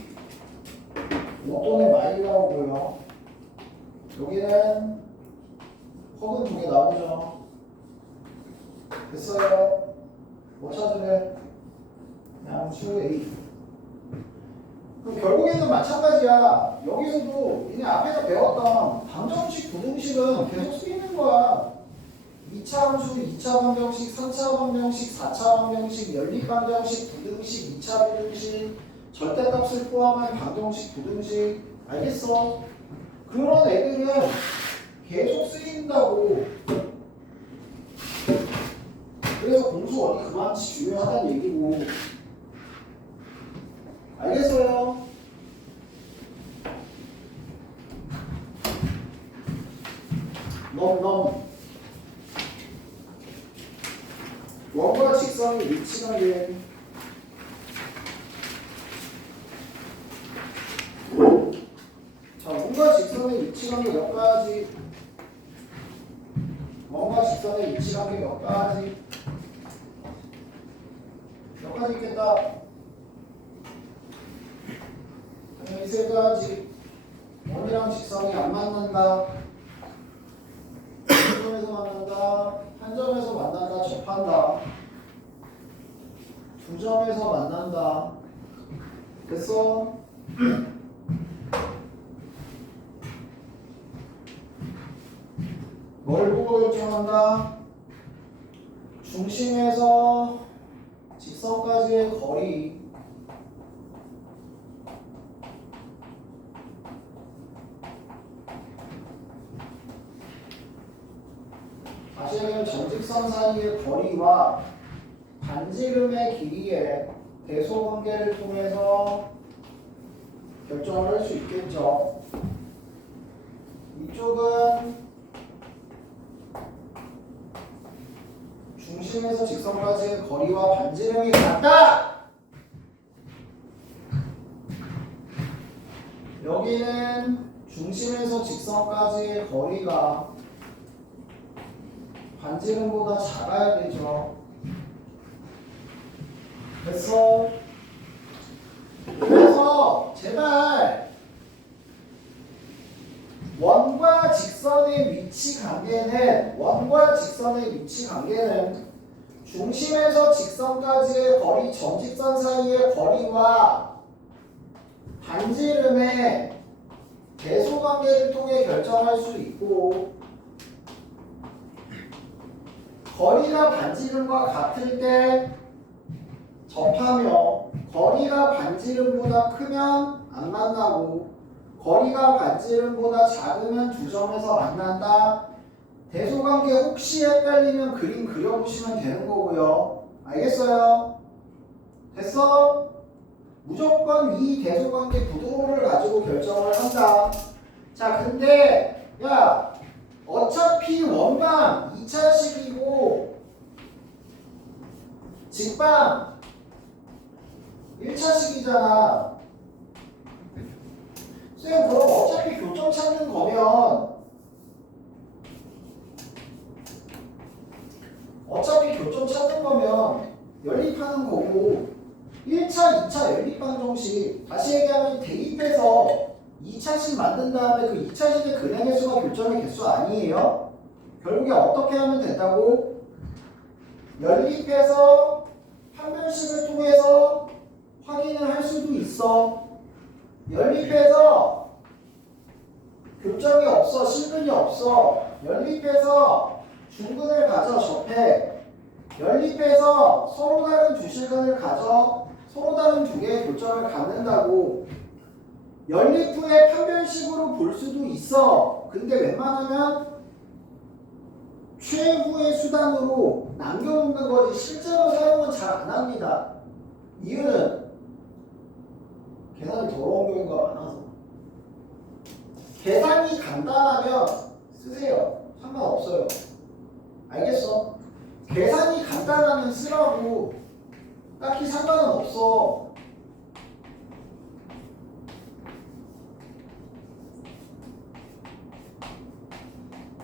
5 또는 마이 나오고요. 여기는 컵은 2개 나오죠. 됐어요. 뭐 찾으래? 양수 A. 그럼 결국에는 마찬가지야. 여기서도 니네 앞에서 배웠던 방정식, 부등식은 계속 쓰이는 거야. 2차 함수, 2차 방정식, 3차 방정식, 4차 방정식, 연립 방정식, 부등식, 2차 부등식, 절대값을 포함한 방정식, 부등식. 알겠어? 그런 애들은 계속 쓰인다고. 그래서 공수 원리 그만치 중요하다는 얘기고. 알겠어요? 넘 원과 직선의 위치관계. 자, 원과 직선의 위치관계 몇 가지? 원과 직선의 위치관계 몇 가지? 몇 가지 있겠다. 당연히 세 가지. 원이랑 직선이 안 만난다. 한 점에서 만난다. 한 점에서 만난다. 접한다. 두 점에서 만난다. 됐어? 결정한다. 중심에서 직선까지의 거리. 다시 얘기하면 전직선 사이의 거리와 반지름의 길이의 대소관계를 통해서 결정을 할 수 있겠죠. 이쪽은 중심에서 직선까지의 거리와 반지름이 같다! 여기는 중심에서 직선까지의 거리가 반지름보다 작아야 되죠. 됐어? 그래서 제발 원과 직선의 위치 관계는 중심에서 직선까지의 거리, 전직선 사이의 거리와 반지름의 대소관계를 통해 결정할 수 있고 거리가 반지름과 같을 때 접하며 거리가 반지름보다 크면 안 만나고 거리가 반지름보다 작으면 두 점에서 만난다. 대소관계 혹시 헷갈리면 그림 그려보시면 되는 거고요. 알겠어요? 됐어? 무조건 이 대소관계 구도를 가지고 결정을 한다. 자, 근데 야 어차피 원방 2차식이고 직방 1차식이잖아. 쌤 그럼 어차피 교점 찾는 거면 연립하는 거고 1차, 2차 연립방정식 다시 얘기하면 대입해서 2차식 만든 다음에 그 2차식의 근행 개수가 교점의 개수 아니에요? 결국에 어떻게 하면 된다고? 연립해서 판별식을 통해서 확인을 할 수도 있어. 연립해서 교점이 없어, 실근이 없어. 연립해서 중근을 가져, 접해. 연립해서 서로 다른 두 실근을 가져 서로 다른 두 개의 교점을 갖는다고. 연립 후에 판별식으로 볼 수도 있어. 근데 웬만하면 최후의 수단으로 남겨놓는 거지 실제로 사용은 잘 안 합니다. 이유는 계산이 더러운 경우가 많아서. 계산이 간단하면 쓰세요. 상관없어요. 알겠어? 계산이 간단하면 쓰라고. 딱히 상관은 없어.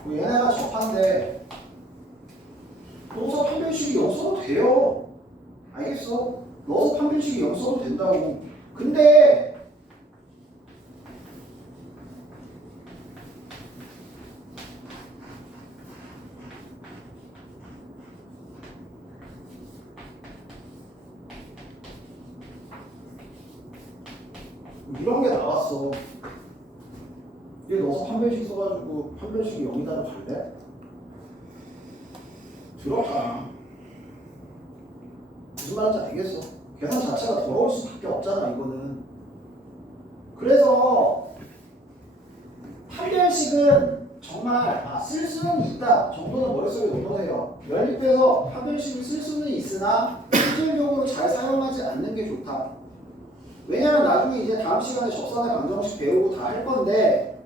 얘네가 접한데 넣어서 판별식이 0 써도 돼요. 알겠어? 넣어서 판별식이 0 써도 된다고. 근데 이런 게 나왔어. 얘 넣어서 판별식 써가지고 판별식이 0이다로 갈래? 들어가. 무슨 말인지 알겠어? 계산 자체가 더러울 수밖에 없잖아 이거는. 그래서 판별식은 정말 쓸 수는 있다 정도는 머릿속에 넣어놓으세요. 연립해서 판별식을 쓸 수는 있으나 실질적으로 잘 사용하지 않는 게 좋다. 왜냐면 나중에 이제 다음 시간에 접선의 방정식 배우고 다 할 건데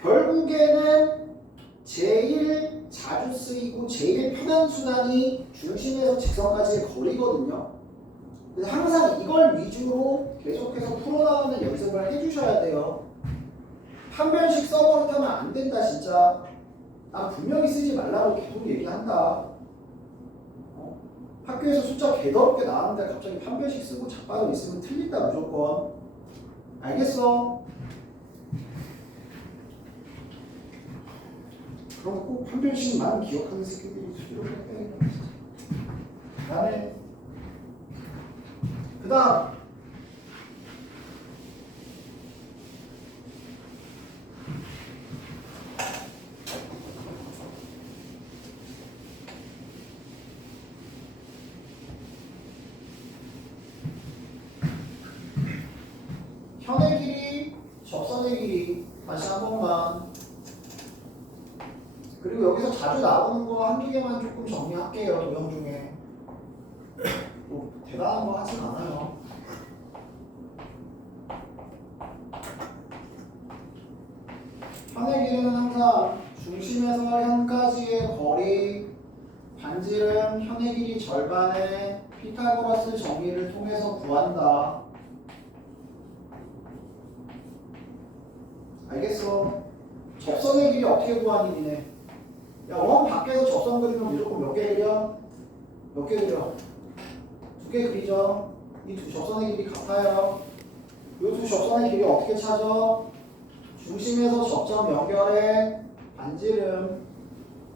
결국에는 제일 자주 쓰이고 제일 편한 수단이 중심에서 직선까지의 거리거든요. 그래서 항상 이걸 위주로 계속해서 풀어나가는 연습을 해주셔야 돼요. 판별식 써버릇하면 안 된다 진짜. 난 분명히 쓰지 말라고 계속 얘기한다. 학교에서 숫자 개더럽게 나왔는데 갑자기 판별식 쓰고 잡아도 있으면 틀린다 무조건. 알겠어? 그럼 꼭 판별식만 기억하는 새끼들이 수요를 빼야겠다. 그 다음 자주 나오는 거 한두 개만 조금 정리할게요. 도형 중에. 뭐 대단한 거 하진 않아요. 현의 길이는 항상 중심에서 현까지의 거리, 반지름 현의 길이 절반의 피타고라스 정의를 통해서 구한다. 알겠어? 접선의 길이 어떻게 구하니 니네? 야, 원 밖에서 접선 그리면 무조건 몇 개 그려? 몇 개 그려? 2개 그리죠? 이 두 접선의 길이 같아요. 이 두 접선의 길이 어떻게 찾아? 중심에서 접점 연결의 반지름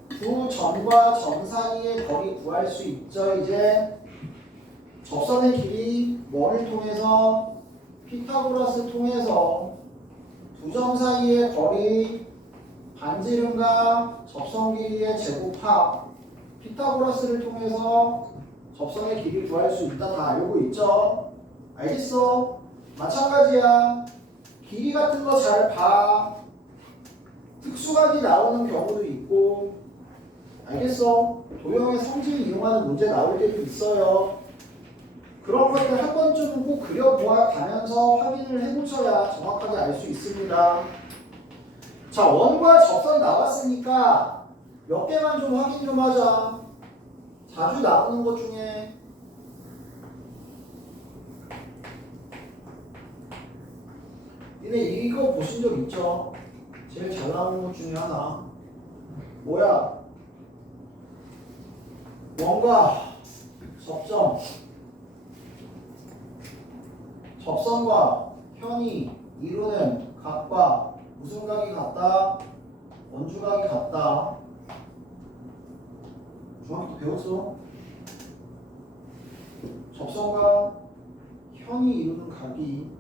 두 점과 점 사이의 거리 구할 수 있죠. 이제 접선의 길이 뭐를 통해서? 피타고라스 통해서 두 점 사이의 거리 반지름과 접선 길이의 제곱합 피타고라스를 통해서 접선의 길이 구할 수 있다. 다 알고 있죠? 알겠어? 마찬가지야. 길이 같은 거 잘 봐. 특수각이 나오는 경우도 있고. 알겠어? 도형의 성질 이용하는 문제 나올 때도 있어요. 그런 것들 한 번쯤은 꼭 그려보아가면서 확인을 해보셔야 정확하게 알 수 있습니다. 자, 원과 접선 나왔으니까 몇 개만 좀 확인 좀 하자. 자주 나오는 것 중에 니네 이거 보신 적 있죠? 제일 잘 나오는 것 중에 하나 뭐야? 원과 접점 접선과 현이 이루는 각과 무슨 각이 같다? 원주각이 같다. 중학교 때 배웠어? 접선과 현이 이루는 각이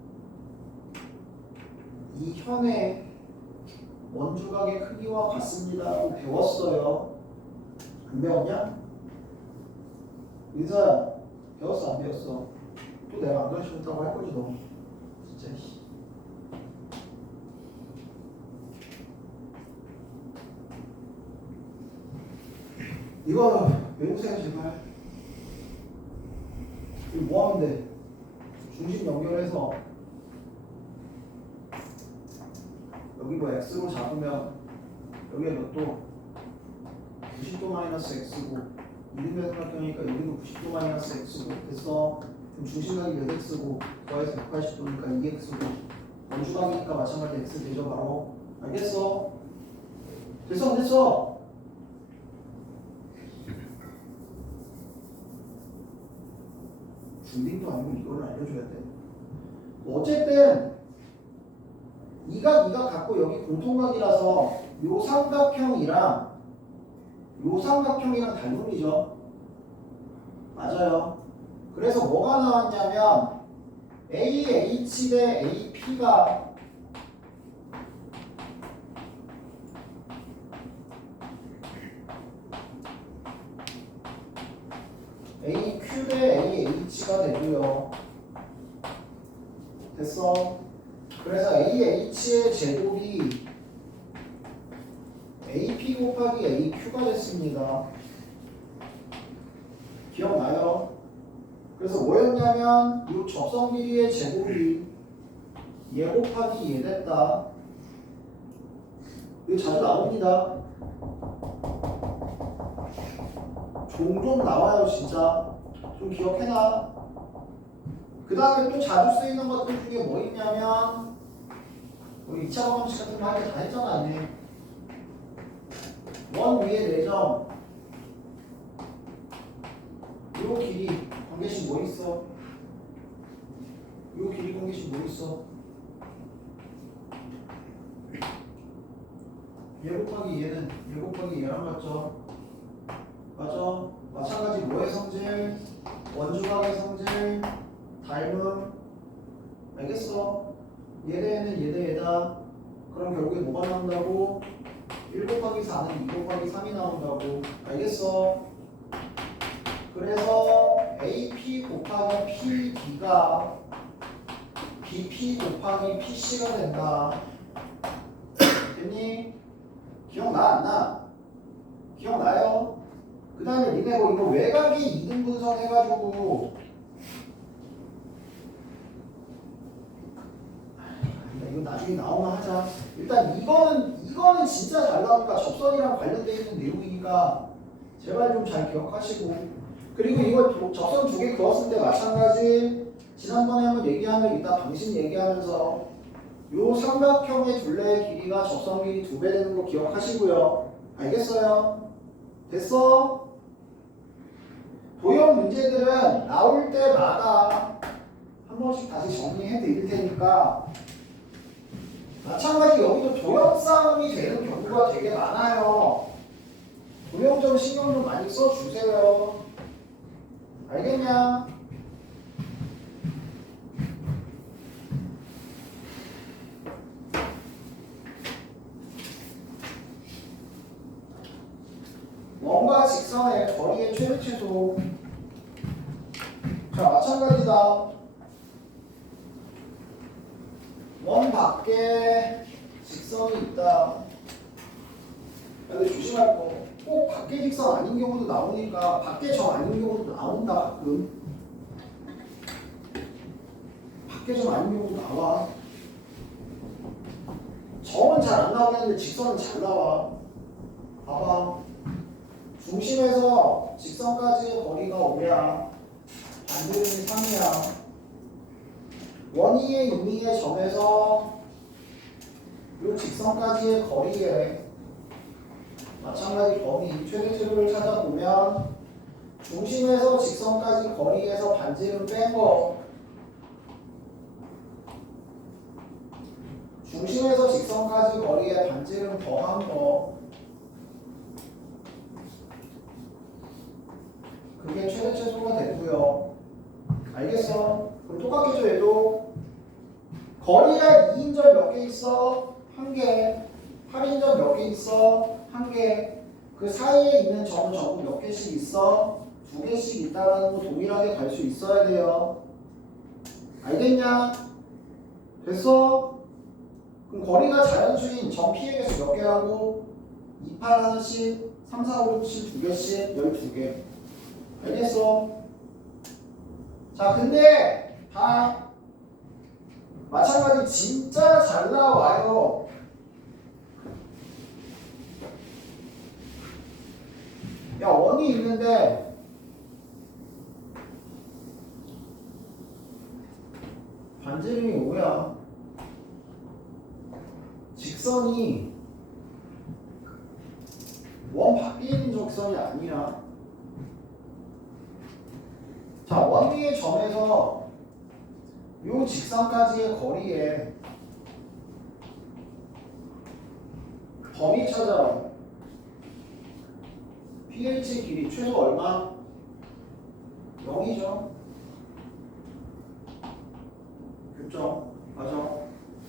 이 현의 원주각의 크기와 같습니다라고 배웠어요. 안 배웠냐? 민서야, 배웠어 안 배웠어? 또 내가 안 가르쳐줬다고 할 거지 너. 진짜. 이거 외우세요 제발. 이거 뭐 하면 돼? 중심 연결해서 여기 뭐 x로 잡으면 여기에 몇 도? 90도 마이너스 x고 이등변 삼각형이니까 여기도 90도 마이너스 x고 됐어. 그럼 중심각이 몇 x고 더해서 180도니까 2x고 원주각이니까 마찬가지 x 되죠 바로. 알겠어? 됐어 안 됐어? 중딩도 아니고 이거를 알려줘야 돼. 어쨌든 이각 갖고 여기 공통각이라서 요 삼각형이랑 닮음이죠. 맞아요. 그래서 뭐가 나왔냐면 AH 대 AP가 AQ 대 AH가 되고요. 됐어. 그래서 AH의 제곱이 AP 곱하기 AQ가 됐습니다. 기억나요? 그래서 뭐였냐면 이 접선 길이의 제곱이 얘 곱하기 얘 됐다. 이거 자주 나옵니다. 종종 나와요 진짜. 좀 기억해놔. 그 다음에 또 자주 쓰이는 것들 중에 뭐 있냐면 우리 2차 방정식 같은 거 할 때 다 했잖아. 아니. 원 위에 4점 요 길이 관계식 뭐 있어? 요 길이 관계식 뭐 있어? 얘 곱하기 얘는 얘 곱하기 얘랑 같죠? 맞아? 마찬가지 뭐의 성질? 원주각의 성질 닮음. 알겠어? 얘 대 얘는 얘 대 얘다. 그럼 결국에 뭐가 나온다고? 1 곱하기 4는 2 곱하기 3이 나온다고. 알겠어? 그래서 AP 곱하기 PB가 BP 곱하기 PC가 된다. 됐니? 기억나 안 나? 기억나요? 그 다음에 니네 뭐 이거 외곽이 2등 분석 해가지고 이거 나중에 나오면 하자. 일단 이거는 진짜 잘 나오니까 접선이랑 관련되어 있는 내용이니까 제발 좀 잘 기억하시고, 그리고 이거 접선 2개 그었을 때 마찬가지 지난번에 한번 얘기한 적 있다. 방식 얘기하면서 요 삼각형의 둘레의 길이가 접선 길이 2배 되는 거 기억하시고요. 알겠어요? 됐어? 도형 문제들은 나올 때마다 한 번씩 다시 정리해 드릴 테니까, 마찬가지 여기도 도형 싸움이 되는 경우가 되게 많아요. 도형 좀 신경 좀 많이 써주세요. 알겠냐? 원과 직선의 거리의 최대 최소. 자, 마찬가지다. 원 밖에 직선이 있다. 근데 조심할 거. 꼭 밖에 직선 아닌 경우도 나오니까, 밖에 점 아닌 경우도 나온다 가끔. 밖에 점 아닌 경우도 나와. 점은 잘 안 나오겠는데 직선은 잘 나와. 봐봐. 중심에서 직선까지의 거리가 5야. 반지름이 3이야. 원위의 유미의 점에서 이 직선까지의 거리에 마찬가지 범위 최대치를 찾아보면 중심에서 직선까지 거리에서 반지름 뺀 거, 중심에서 직선까지 거리에 반지름 더한 거, 그게 최대 최소가 되고요. 알겠어? 그럼 똑같겠죠 얘도. 거리가 2인점 몇 개 있어? 1개. 8인점 몇 개 있어? 1개. 그 사이에 있는 점은 전부 몇 개씩 있어? 2개씩 있다라는 거 동일하게 갈 수 있어야 돼요. 알겠냐? 됐어? 그럼 거리가 자연수인 점 P의 개수 몇 개라고? 2, 8 하나씩, 3, 4, 5, 6, 7 2개씩, 12개. 알겠어? 자, 근데 다 마찬가지 진짜 잘 나와요. 야, 원이 있는데 반지름이 5야. 직선이 원 밖에 있는 직선이 아니야. 자, 원 위의 점에서 요 직선까지의 거리에 범위 찾아라. pH 길이 최소 얼마? 0이죠. 교점. 맞아.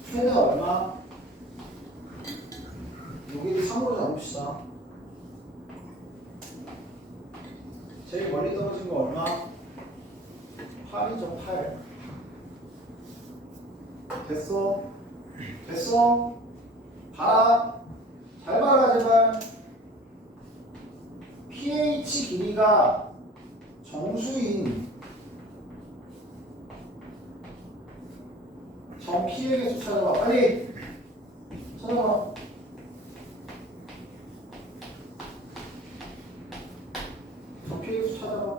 최대 얼마? 여기 3으로 잡읍시다. 제일 멀리 떨어진 거 얼마? 8이죠. 8. 됐어? 됐어? 봐라. 잘 봐라 제발. pH 길이가 정수인 점 P의 개수 찾아봐. 빨리 찾아봐. 점 P의 개수 찾아봐.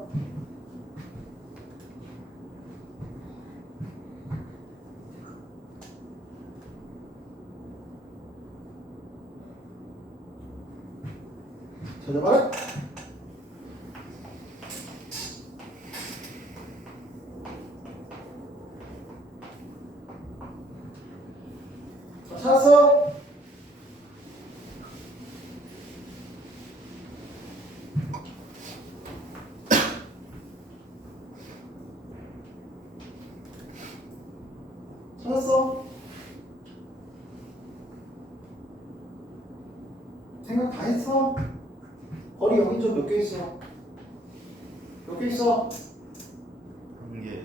찾아봐. 찾았어? 찾았어? 생각 다 했어? 거리 여기 좀 몇 개 있어? 몇 개 있어? 1개.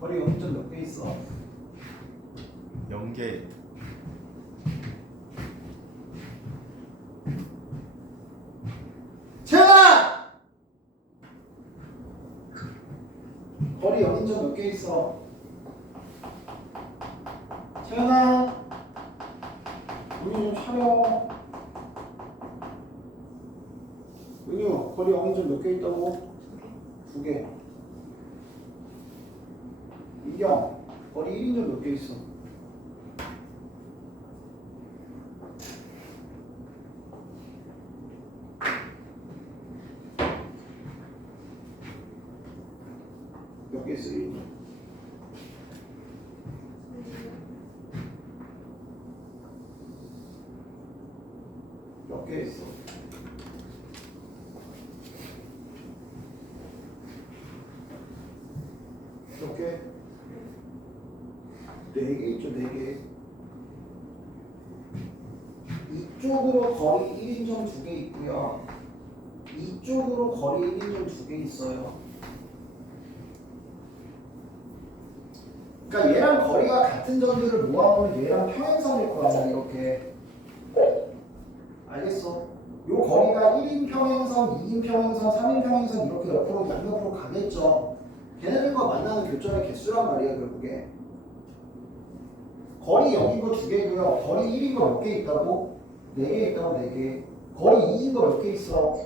거리 여기 좀 몇 개 있어? 0개. 재현아! 거리 연인점 몇 개 있어? 재현아, 우리 좀 차려. 은유, 거리 연인점 몇 개 있다고? 2개. 이경, 거리 1인점 몇 개 있어? 몇 개 있어? 1인점? 몇 개 있어? 몇 개? 4개 있죠, 4개. 이쪽으로 거리 1인점 2개 있고요. 이쪽으로 거리 1인점 2개 있어요. 그러니까 얘랑 거리가 같은 점들을 모아보면 얘랑 평행선일 거야, 이렇게. 알겠어? 요 거리가 1인 평행선, 2인 평행선, 3인 평행선 이렇게 옆으로 양옆으로 가겠죠. 걔네들과 만나는 교점의 개수란 말이야, 결국에. 거리 0인 거 2개고요. 거리 1인 거 몇 개 있다고? 4개 있다고, 4개. 거리 2인 거 몇 개 있어?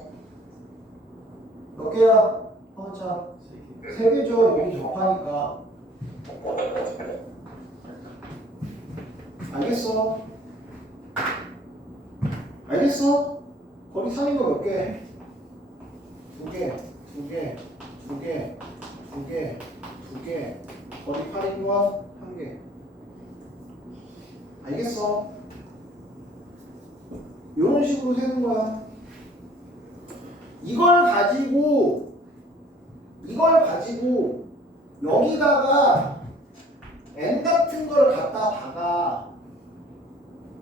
몇 개야? 자, 3개죠. 여기 접하니까. 알겠어? 알겠어? 거리 3인 거 몇 개? 2개, 2개, 2개, 2개, 2개. 거리 8인 거 1개. 알겠어? 이런 식으로 세는 거야. 이걸 가지고 여기다가 n 같은 걸 갖다 박아.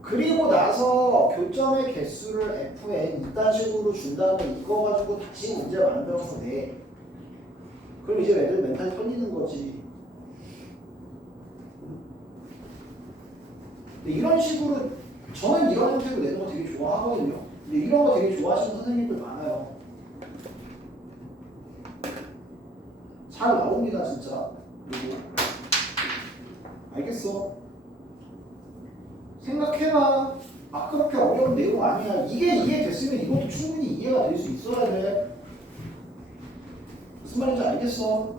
그리고 나서 교점의 개수를 fn 이딴 식으로 준 다음에 이거 가지고 다시 문제 만들어서 내. 그럼 이제 애들 멘탈 털리는 거지. 근데 이런 식으로 저는 이런 형태로 내는 거 되게 좋아하거든요. 근데 이런 거 되게 좋아하시는 선생님들 많아요. 잘 나옵니다, 진짜. 그리고 알겠어. 생각해봐. 아, 그렇게 어려운 내용 아니야. 이게 이해됐으면 이것도 충분히 이해가 될 수 있어야 돼. 무슨 말인지 알겠어?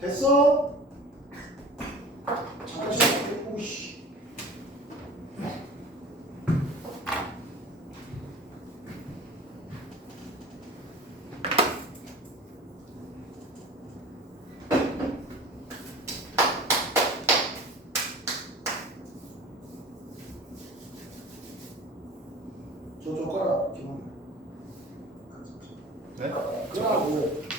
됐어? 잠깐 시간 보고 씨. 저 꺼라. 네? 끄라고.